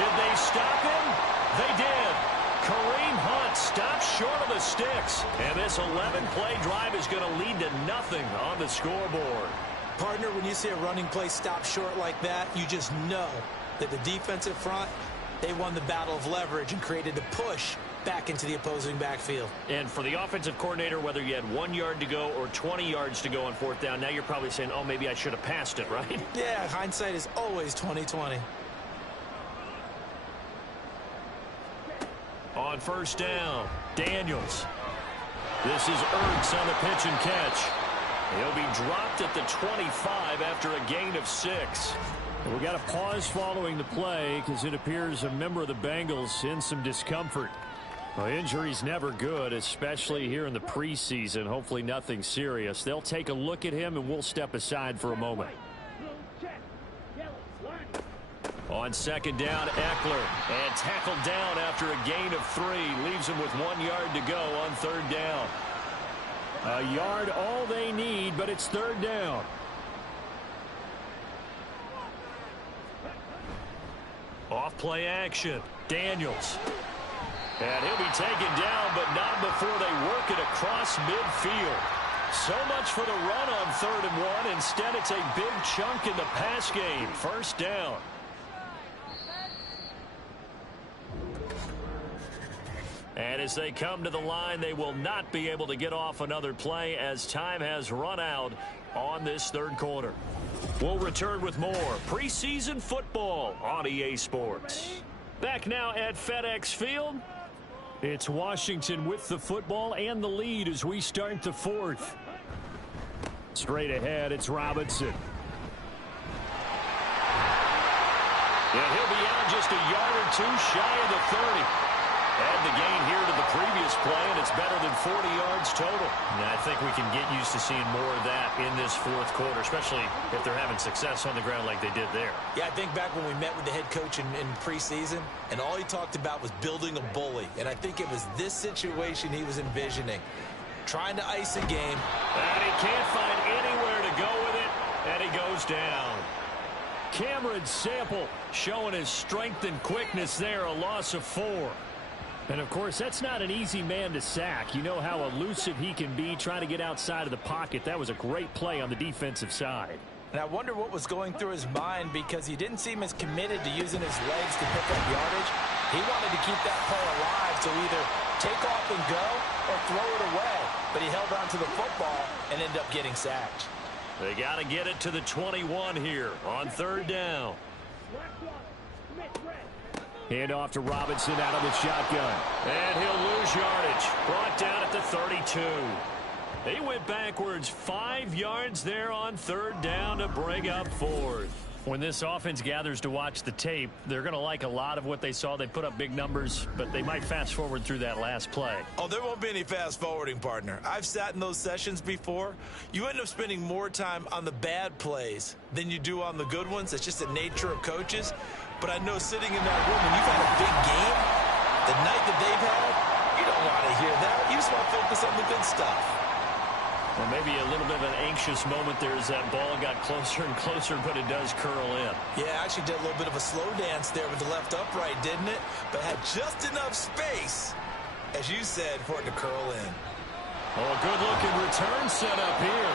Did they stop him? They did. Kareem Hunt stopped short of the sticks. And this 11-play drive is going to lead to nothing on the scoreboard. Partner, when you see a running play stop short like that, you just know that the defensive front, they won the battle of leverage and created the push back into the opposing backfield. And for the offensive coordinator, whether you had 1 yard to go or 20 yards to go on fourth down, now you're probably saying, oh, maybe I should have passed it, right? Yeah, hindsight is always 20/20. On first down, Daniels. This is Ertz on the pitch and catch. He'll be dropped at the 25 after a gain of 6. We got a pause following the play because it appears a member of the Bengals in some discomfort. Well, injury's never good, especially here in the preseason. Hopefully nothing serious. They'll take a look at him, and we'll step aside for a moment. On second down, Eckler. And tackled down after a gain of 3. Leaves him with 1 yard to go on third down. A yard all they need, but it's third down. Off play action. Daniels. And he'll be taken down, but not before they work it across midfield. So much for the run on 3rd and 1. Instead, it's a big chunk in the pass game. First down. And as they come to the line, they will not be able to get off another play as time has run out on this third quarter. We'll return with more preseason football on EA Sports. Back now at FedEx Field. It's Washington with the football and the lead as we start the fourth. Straight ahead, it's Robinson. Yeah, he'll be out just a yard or 2 shy of the 30. Add the gain here to the previous play, and it's better than 40 yards total. And I think we can get used to seeing more of that in this fourth quarter, especially if they're having success on the ground like they did there. Yeah, I think back when we met with the head coach in preseason, and all he talked about was building a bully. And I think it was this situation he was envisioning. Trying to ice a game. And he can't find anywhere to go with it, and he goes down. Cameron Sample showing his strength and quickness there, a loss of 4. And, of course, that's not an easy man to sack. You know how elusive he can be trying to get outside of the pocket. That was a great play on the defensive side. And I wonder what was going through his mind because he didn't seem as committed to using his legs to pick up yardage. He wanted to keep that play alive to either take off and go or throw it away. But he held on to the football and ended up getting sacked. They got to get it to the 21 here on third down. Hand off to Robinson out of the shotgun. And he'll lose yardage. Brought down at the 32. He went backwards 5 yards there on third down to bring up fourth. When this offense gathers to watch the tape, they're going to like a lot of what they saw. They put up big numbers, but they might fast forward through that last play. Oh, there won't be any fast forwarding, partner. I've sat in those sessions before. You end up spending more time on the bad plays than you do on the good ones. It's just the nature of coaches. But I know sitting in that room, when you've had a big game, the night that they've had, you don't want to hear that. You just want to focus on the good stuff. Or maybe a little bit of an anxious moment there as that ball got closer and closer, but it does curl in. Yeah, actually did a little bit of a slow dance there with the left upright, didn't it? But had just enough space, as you said, for it to curl in. Oh, a good-looking return set up here.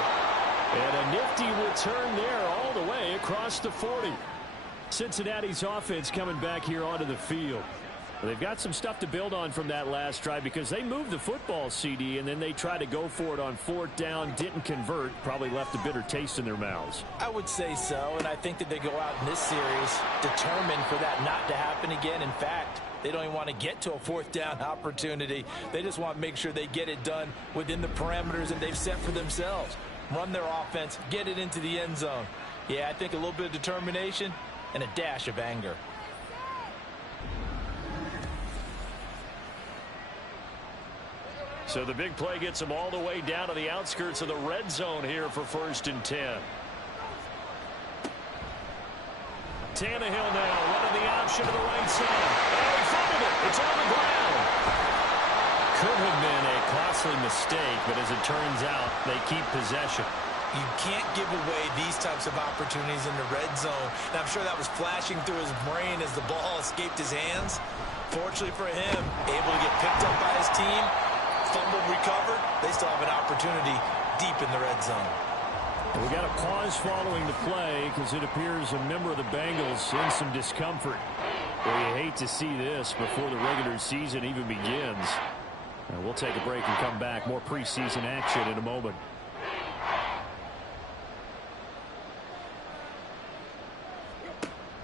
And a nifty return there all the way across the 40. Cincinnati's offense coming back here onto the field. They've got some stuff to build on from that last drive because they moved the football, CD, and then they tried to go for it on fourth down, didn't convert, probably left a bitter taste in their mouths. I would say so, and I think that they go out in this series determined for that not to happen again. In fact, they don't even want to get to a fourth down opportunity. They just want to make sure they get it done within the parameters that they've set for themselves. Run their offense, get it into the end zone. Yeah, I think a little bit of determination and a dash of anger. So the big play gets him all the way down to the outskirts of the red zone here for 1st and 10. Tannehill now running the option to the right side. And he fumbled it. It's on the ground. Could have been a costly mistake, but as it turns out, they keep possession. You can't give away these types of opportunities in the red zone. And I'm sure that was flashing through his brain as the ball escaped his hands. Fortunately for him, able to get picked up by his team, fumbled, recovered. They still have an opportunity deep in the red zone. We got a pause following the play because it appears a member of the Bengals in some discomfort. Well, you hate to see this before the regular season even begins. We'll take a break and come back. More preseason action in a moment.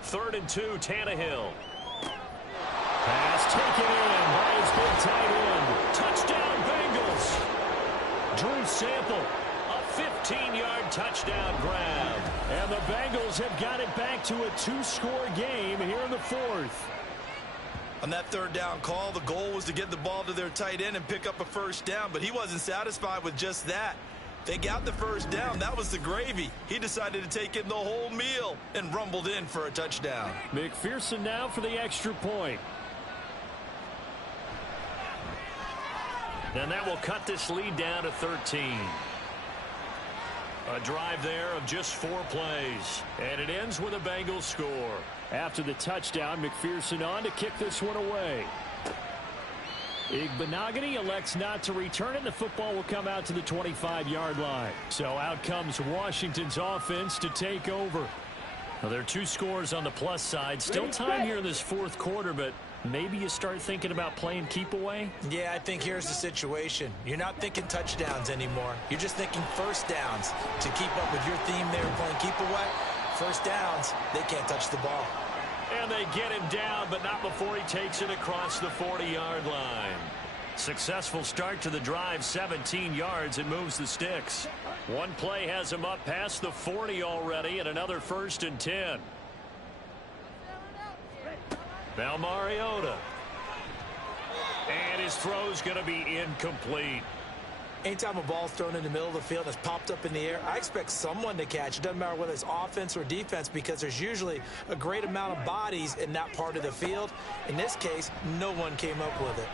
Third and 2, Tannehill. Pass taken in by his big tight end. Touchdown, Bengals. Drew Sample. 15-yard touchdown grab. And the Bengals have got it back to a 2-score game here in the 4th. On that 3rd down call, the goal was to get the ball to their tight end and pick up a 1st down, but he wasn't satisfied with just that. They got the 1st down. That was the gravy. He decided to take in the whole meal and rumbled in for a touchdown. McPherson now for the extra point. And that will cut this lead down to 13. A drive there of just 4 plays. And it ends with a Bengals score. After the touchdown, McPherson on to kick this one away. Igbenogany elects not to return it. The football will come out to the 25-yard line. So out comes Washington's offense to take over. Well, there are 2 scores on the plus side. Still time here in this 4th quarter, but maybe you start thinking about playing keep away? Yeah, I think here's the situation. You're not thinking touchdowns anymore. You're just thinking 1st downs. To keep up with your theme there, playing keep away, 1st downs, they can't touch the ball. And they get him down, but not before he takes it across the 40-yard line. Successful start to the drive, 17 yards, and moves the sticks. One play has him up past the 40 already, and another 1st and 10. Now Mariota. And his throw's going to be incomplete. Anytime a ball's thrown in the middle of the field that's popped up in the air, I expect someone to catch. It doesn't matter whether it's offense or defense because there's usually a great amount of bodies in that part of the field. In this case, no one came up with it.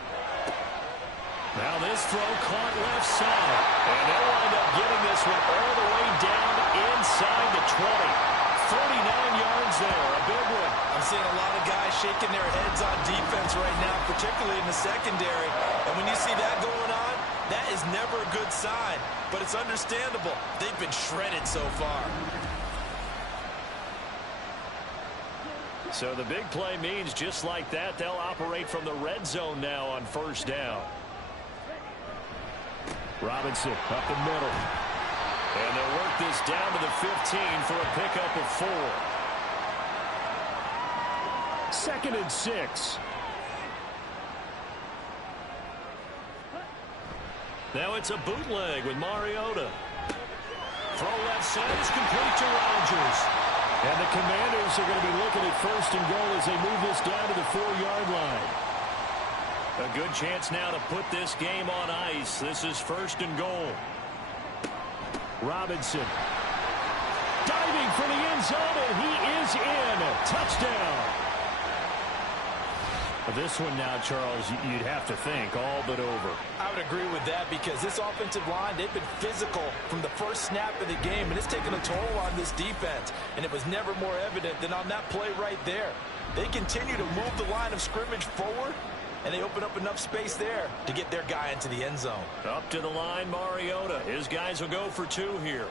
Now this throw caught left side. And they'll wind up getting this one all the way down inside the 20. 39 yards there, a big one. I'm seeing a lot of guys shaking their heads on defense right now, particularly in the secondary. And when you see that going on, that is never a good sign. But it's understandable. They've been shredded so far. So the big play means just like that, they'll operate from the red zone now on 1st down. Robinson up the middle. And they'll work this down to the 15 for a pickup of 4. 2nd and 6. Now it's a bootleg with Mariota. Throw left side is complete to Rodgers. And the Commanders are going to be looking at 1st and goal as they move this down to the 4-yard line. A good chance now to put this game on ice. This is 1st and goal. Robinson diving for the end zone, and he is in. Touchdown. This one now, Charles, you'd have to think all but over. I would agree with that because this offensive line, they've been physical from the first snap of the game, and it's taken a toll on this defense. And it was never more evident than on that play right there. They continue to move the line of scrimmage forward, and they open up enough space there to get their guy into the end zone. Up to the line, Mariota. His guys will go for 2 here.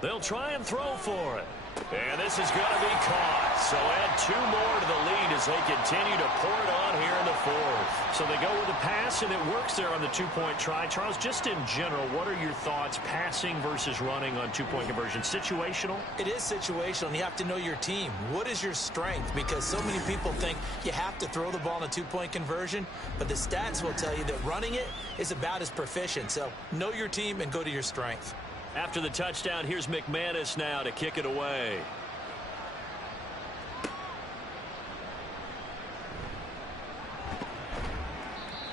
They'll try and throw for it. And this is going to be caught. So add 2 more to the lead as they continue to pour it on here in the 4th. So they go with a pass, and it works there on the 2-point try. Charles, just in general, what are your thoughts passing versus running on 2-point conversion? Situational? It is situational, and you have to know your team. What is your strength? Because so many people think you have to throw the ball in a 2-point conversion, but the stats will tell you that running it is about as proficient. So know your team and go to your strength. After the touchdown, here's McManus now to kick it away.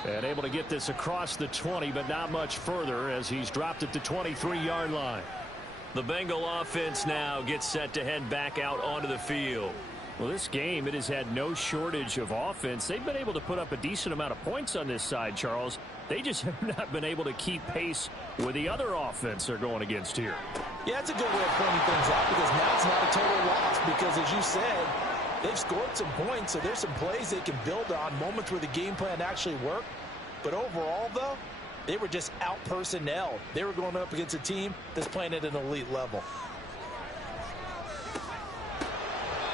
And able to get this across the 20, but not much further as he's dropped it to 23-yard line. The Bengal offense now gets set to head back out onto the field. Well, this game, it has had no shortage of offense. They've been able to put up a decent amount of points on this side, Charles. They just have not been able to keep pace with the other offense they're going against here. Yeah, it's a good way of pointing things out because now it's not a total loss because, as you said, they've scored some points, so there's some plays they can build on, moments where the game plan actually worked. But overall, though, they were just out-personnelled. They were going up against a team that's playing at an elite level.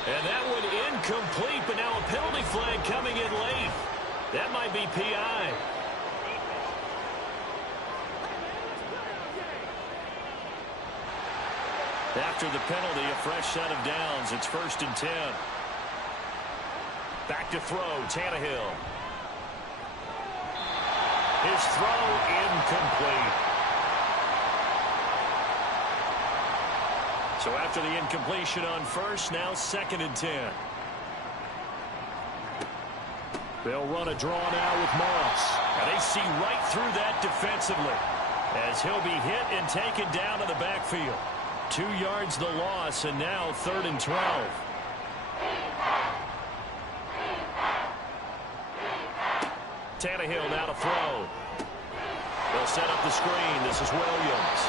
And that one incomplete, but now a penalty flag coming in late. That might be PI. After the penalty, a fresh set of downs. It's 1st and 10. Back to throw, Tannehill. His throw incomplete. So after the incompletion on first, now 2nd and 10. They'll run a draw now with Moss. And they see right through that defensively as he'll be hit and taken down to the backfield. 2 yards the loss, and now 3rd and 12. Tannehill now to throw. They'll set up the screen. This is Williams.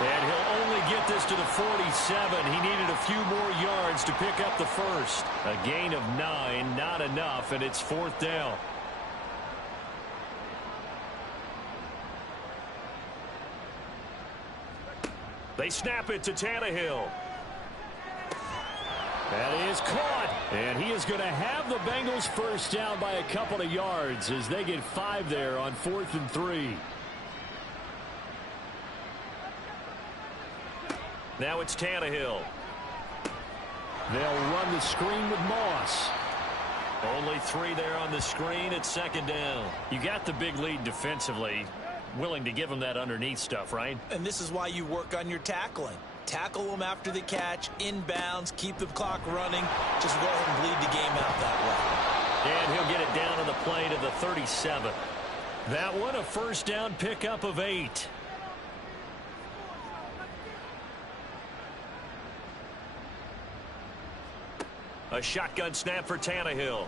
And he'll only get this to the 47. He needed a few more yards to pick up the first. A gain of 9, not enough, and it's 4th down. They snap it to Tannehill. That is caught. And he is going to have the Bengals first down by a couple of yards as they get 5 there on 4th and 3. Now it's Tannehill. They'll run the screen with Moss. Only 3 there on the screen. It's 2nd down. You got the big lead defensively. Willing to give them that underneath stuff, right? And this is why you work on your tackling. Tackle them after the catch, inbounds, keep the clock running. Just go ahead and bleed the game out that way. And he'll get it down on the play to the 37. That one, a first down pickup of 8. A shotgun snap for Tannehill.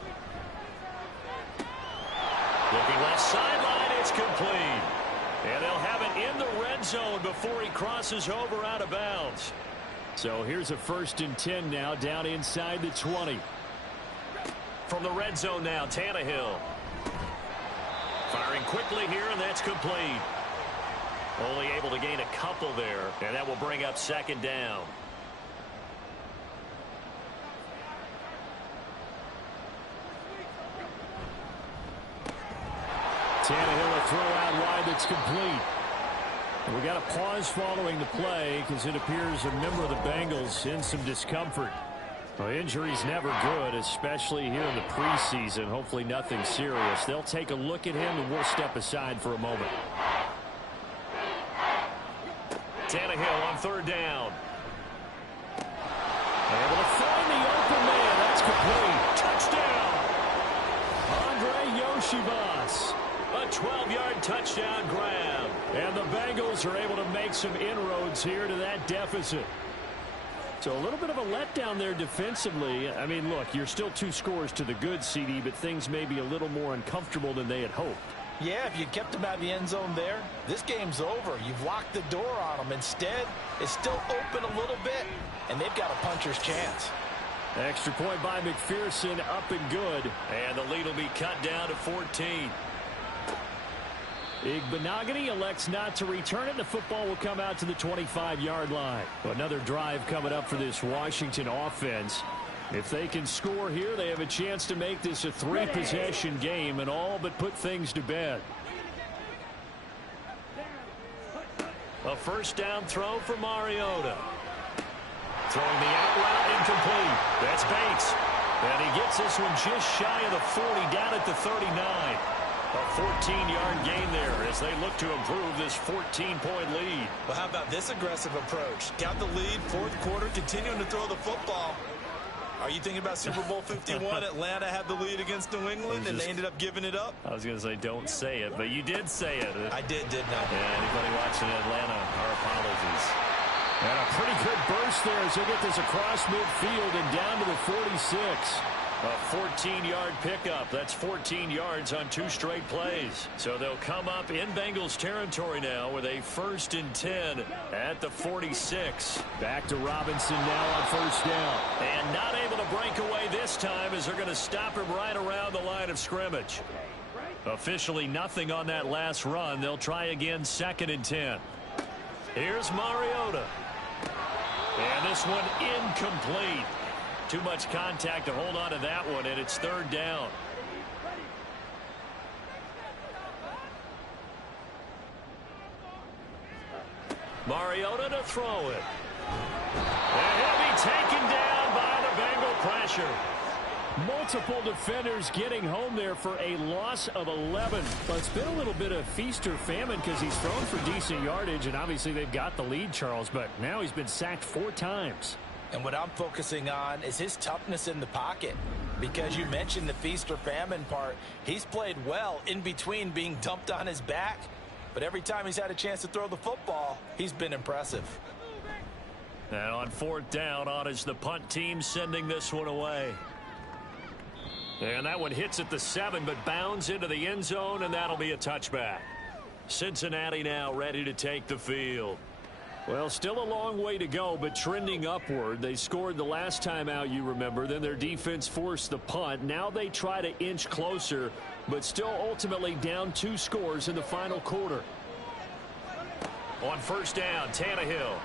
Looking left sideline, it's complete. And they'll have it in the red zone before he crosses over out of bounds. So here's a 1st and 10 now down inside the 20. From the red zone now, Tannehill. Firing quickly here, and that's complete. Only able to gain a couple there, and that will bring up 2nd down. Tannehill a throw out wide that's complete. And we got a pause following the play because it appears a member of the Bengals in some discomfort. Well, injury's never good, especially here in the preseason. Hopefully nothing serious. They'll take a look at him and we'll step aside for a moment. Tannehill on 3rd down. Able to find the open man. That's complete. Touchdown. Andre Yoshibas. A 12-yard touchdown grab. And the Bengals are able to make some inroads here to that deficit. So a little bit of a letdown there defensively. I mean, look, you're still 2 scores to the good, CD, but things may be a little more uncomfortable than they had hoped. Yeah, if you kept them out of the end zone there, this game's over. You've locked the door on them. Instead, it's still open a little bit, and they've got a puncher's chance. Extra point by McPherson, up and good. And the lead will be cut down to 14. Igbenogany elects not to return it. The football will come out to the 25-yard line. Another drive coming up for this Washington offense. If they can score here, they have a chance to make this a 3-possession game and all but put things to bed. A first down throw for Mariota. Throwing the out route incomplete. That's Bates. And he gets this one just shy of the 40 down at the 39. A 14-yard gain there as they look to improve this 14-point lead. Well, how about this aggressive approach? Got the lead, fourth quarter, continuing to throw the football. Are you thinking about Super Bowl 51? Atlanta had the lead against New England, and they ended up giving it up? I was going to say don't say it, but you did say it. I did, didn't I? Yeah, anybody watching Atlanta, our apologies. And a pretty good burst there as they get this across midfield and down to the 46. A 14-yard pickup. That's 14 yards on 2 straight plays. So they'll come up in Bengals territory now with a 1st and 10 at the 46. Back to Robinson now on 1st down. And not able to break away this time as they're going to stop him right around the line of scrimmage. Officially nothing on that last run. They'll try again 2nd and 10. Here's Mariota. And this one incomplete. Too much contact to hold on to that one, and it's 3rd down. Mariota to throw it. And he'll be taken down by the Bengal pressure. Multiple defenders getting home there for a loss of 11. Well, it's been a little bit of feast or famine because he's thrown for decent yardage, and obviously they've got the lead, Charles, but now he's been sacked 4 times. And what I'm focusing on is his toughness in the pocket. Because you mentioned the feast or famine part. He's played well in between being dumped on his back. But every time he's had a chance to throw the football, he's been impressive. And on 4th down, on is the punt team sending this one away. And that one hits at the 7, but bounds into the end zone, and that'll be a touchback. Cincinnati now ready to take the field. Well, still a long way to go, but trending upward. They scored the last time out, you remember. Then their defense forced the punt. Now they try to inch closer, but still ultimately down 2 scores in the final quarter. On 1st down, Tannehill.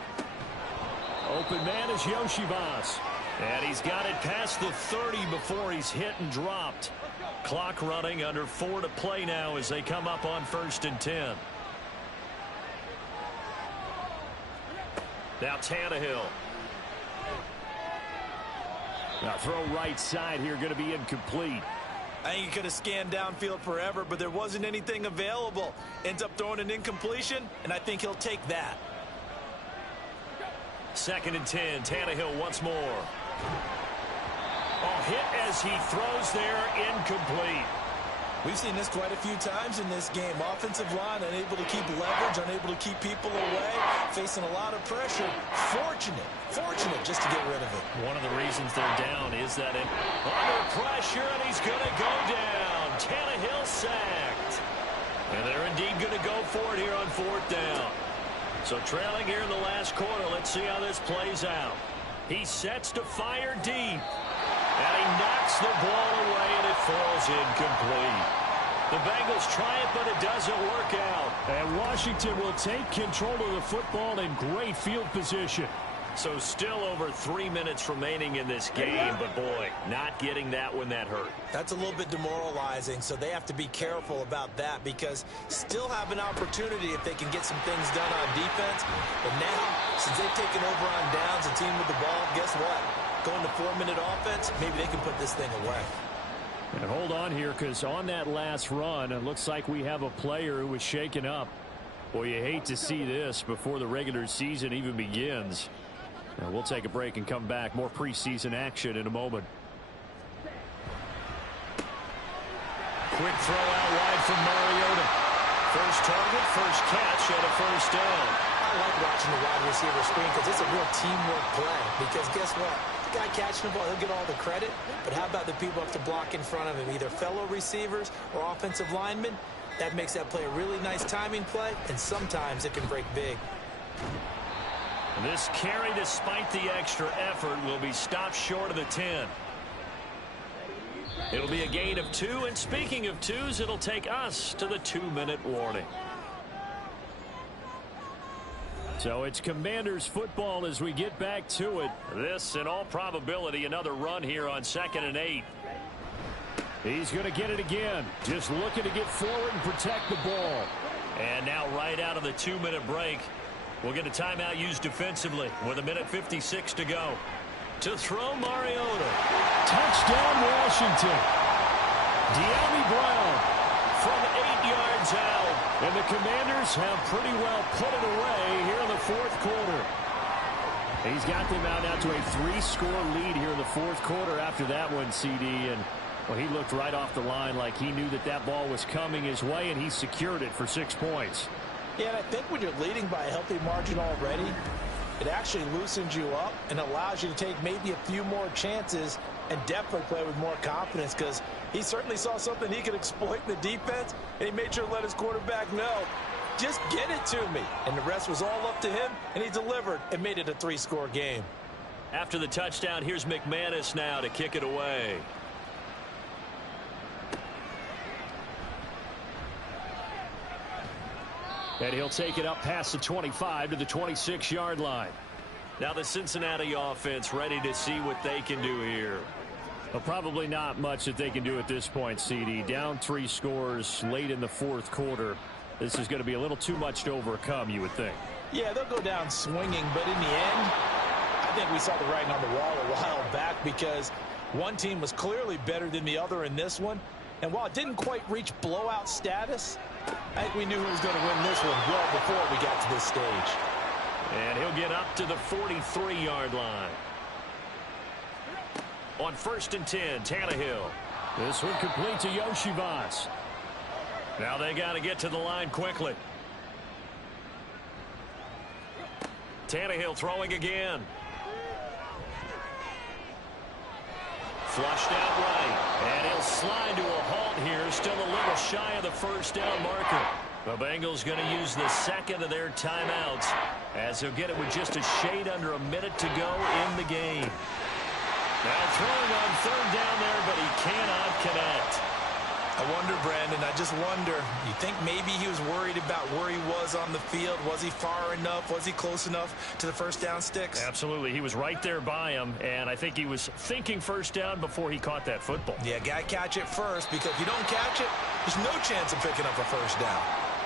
Open man is Yoshivas. And he's got it past the 30 before he's hit and dropped. Clock running, under 4 to play now as they come up on 1st and 10. Now Tannehill. Now throw right side here, going to be incomplete. I think he could have scanned downfield forever, but there wasn't anything available. Ends up throwing an incompletion, and I think he'll take that. 2nd and 10, Tannehill once more. Oh, hit as he throws there, incomplete. We've seen this quite a few times in this game. Offensive line unable to keep leverage, unable to keep people away, facing a lot of pressure. Fortunate just to get rid of it. One of the reasons they're down is that under pressure, and he's going to go down. Tannehill sacked. And they're indeed going to go for it here on 4th down. So trailing here in the last quarter, let's see how this plays out. He sets to fire deep. And he knocks the ball away, and it falls incomplete. The Bengals try it, but it doesn't work out. And Washington will take control of the football in great field position. So still over 3 minutes remaining in this game, but boy, not getting that when that hurt. That's a little bit demoralizing, so they have to be careful about that because still have an opportunity if they can get some things done on defense. But now, since they've taken over on downs, a team with the ball, guess what? Going to 4-minute offense, maybe they can put this thing away. And hold on here, because on that last run, it looks like we have a player who was shaken up. Boy, you hate to see this before the regular season even begins. Now, we'll take a break and come back. More preseason action in a moment. Quick throw out wide from Mariota. First target, first catch, and a 1st down. I like watching the wide receiver screen because it's a real teamwork play. Because guess what? The guy catching the ball, he'll get all the credit. But how about the people have to block in front of him, either fellow receivers or offensive linemen? That makes that play a really nice timing play, and sometimes it can break big. This carry, despite the extra effort, will be stopped short of the 10. It'll be a gain of 2, and speaking of 2s, it'll take us to the 2-minute warning. So it's Commanders football as we get back to it. This, in all probability, another run here on 2nd and 8. He's going to get it again. Just looking to get forward and protect the ball. And now right out of the 2-minute break, we'll get a timeout used defensively with 1:56 to go. To throw, Mariota. Touchdown, Washington. De'Ami Brown from 8 yards out. And the Commanders have pretty well put it away here in the fourth quarter. He's got them out now to a 3-score lead here in the fourth quarter after that one, CD. And, well, he looked right off the line like he knew that that ball was coming his way, and he secured it for 6 points. Yeah, and I think when you're leading by a healthy margin already, it actually loosens you up and allows you to take maybe a few more chances and definitely play with more confidence, because he certainly saw something he could exploit in the defense, and he made sure to let his quarterback know, just get it to me. And the rest was all up to him, and he delivered and made it a 3-score game. After the touchdown, here's McManus now to kick it away. And he'll take it up past the 25 to the 26-yard line. Now the Cincinnati offense ready to see what they can do here. Well, probably not much that they can do at this point, CD. Down 3 scores late in the fourth quarter. This is going to be a little too much to overcome, you would think. Yeah, they'll go down swinging, but in the end, I think we saw the writing on the wall a while back, because one team was clearly better than the other in this one. And while it didn't quite reach blowout status, I think we knew who was going to win this one well before we got to this stage. And he'll get up to the 43-yard line. On 1st and 10, Tannehill. This one complete to Yoshivas. Now they got to get to the line quickly. Tannehill throwing again. Flushed out right. And he'll slide to a halt here. Still a little shy of the first down marker. The Bengals going to use the second of their timeouts, as he'll get it with just a shade under a minute to go in the game. Now throwing on 3rd down there, but he cannot connect. I wonder, Brandon, I just wonder, you think maybe he was worried about where he was on the field? Was he far enough? Was he close enough to the first down sticks? Absolutely. He was right there by him, and I think he was thinking first down before he caught that football. Yeah, got to catch it first, because if you don't catch it, there's no chance of picking up a first down.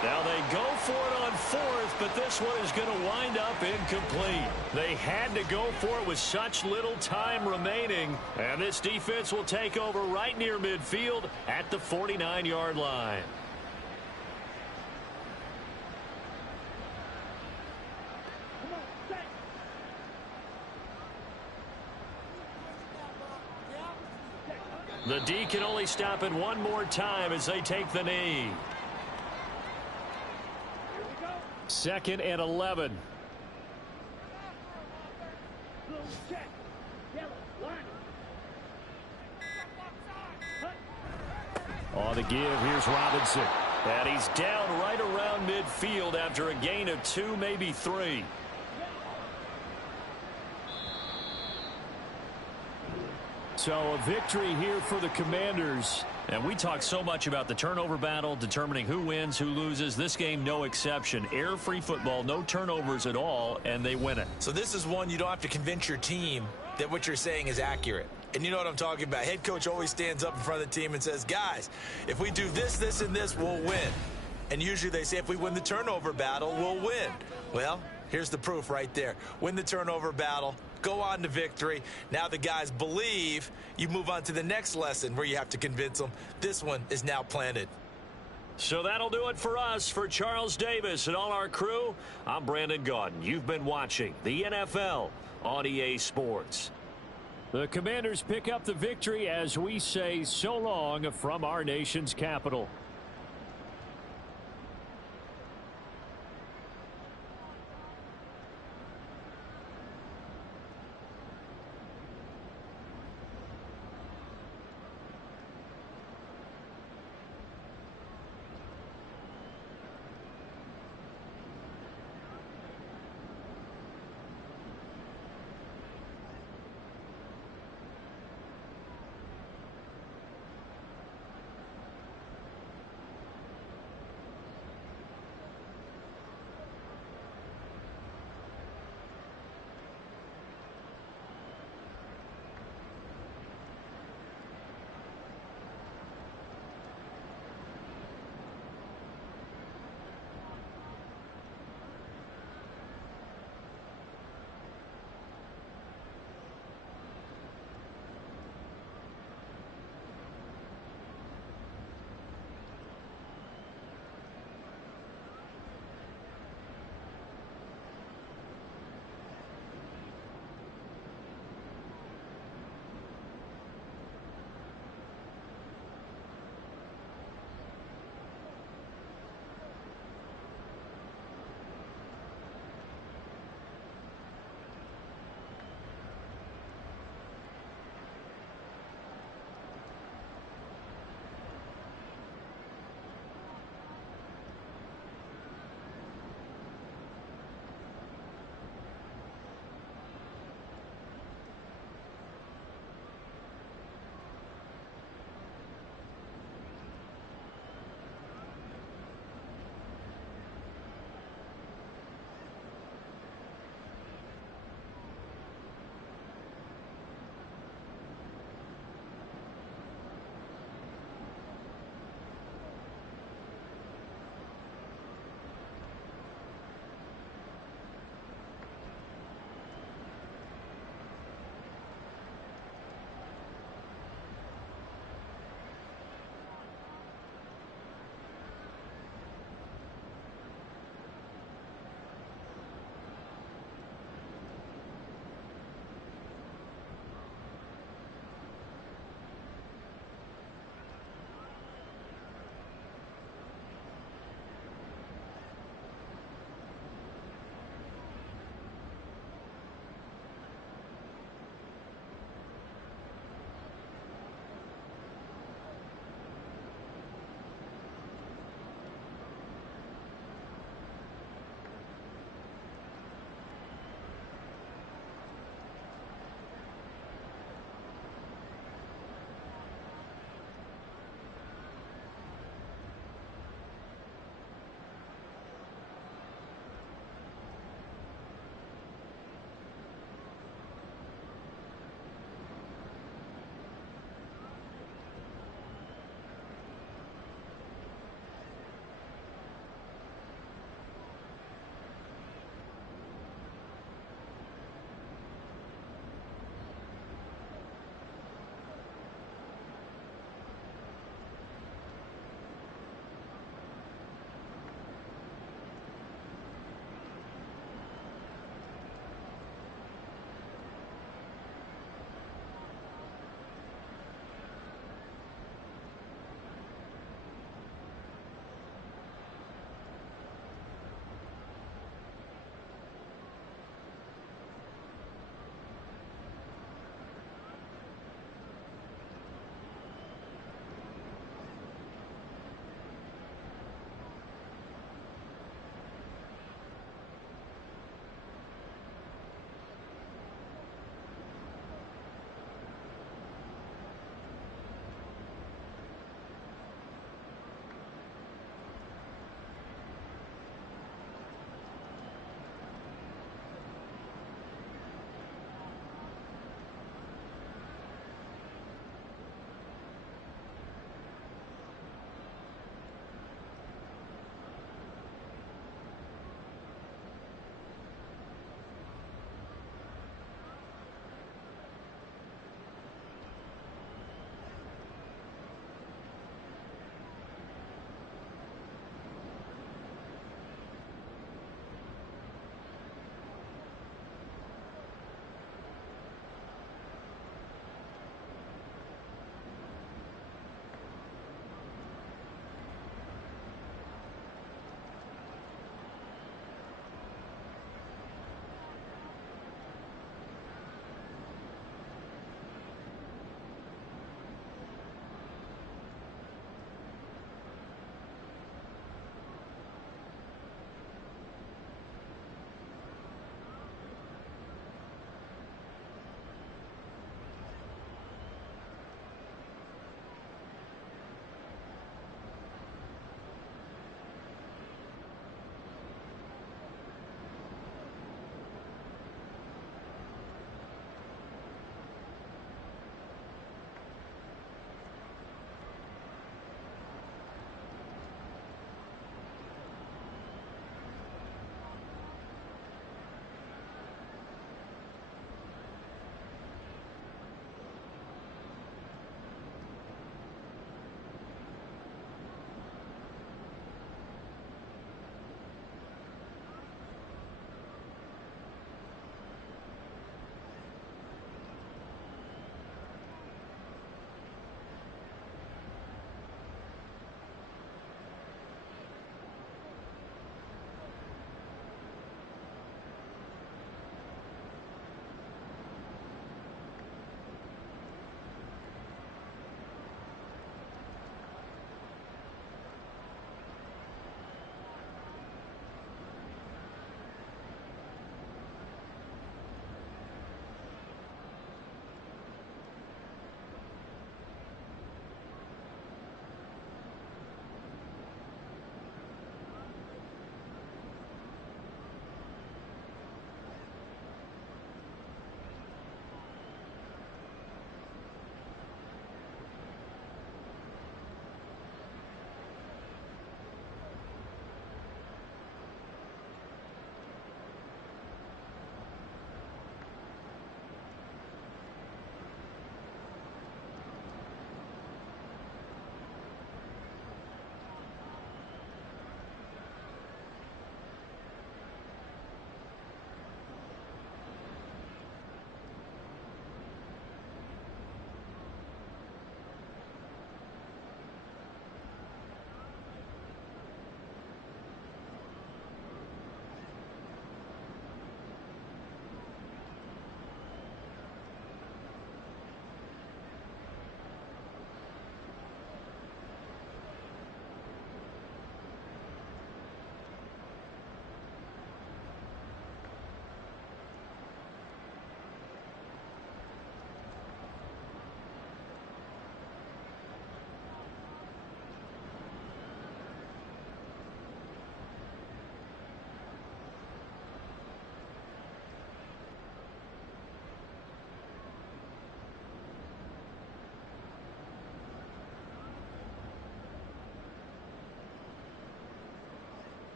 Now they go for it on 4th, but this one is going to wind up incomplete. They had to go for it with such little time remaining, and this defense will take over right near midfield at the 49-yard line. The D can only stop it one more time as they take the knee. 2nd and 11. On the give, here's Robinson. And he's down right around midfield after a gain of 2, maybe 3. So a victory here for the Commanders. And we talk so much about the turnover battle, determining who wins, who loses. This game, no exception. Air-free football, no turnovers at all, and they win it. So this is one you don't have to convince your team that what you're saying is accurate. And you know what I'm talking about. Head coach always stands up in front of the team and says, guys, if we do this, this, and this, we'll win. And usually they say, if we win the turnover battle, we'll win. Well, here's the proof right there. Win the turnover battle. Go on to victory. Now the guys believe. You move on to the next lesson where you have to convince them. This one is now planted. So that'll do it for us. For Charles Davis and all our crew, I'm Brandon Gaudin. You've been watching the NFL on EA Sports. The Commanders pick up the victory as we say so long from our nation's capital.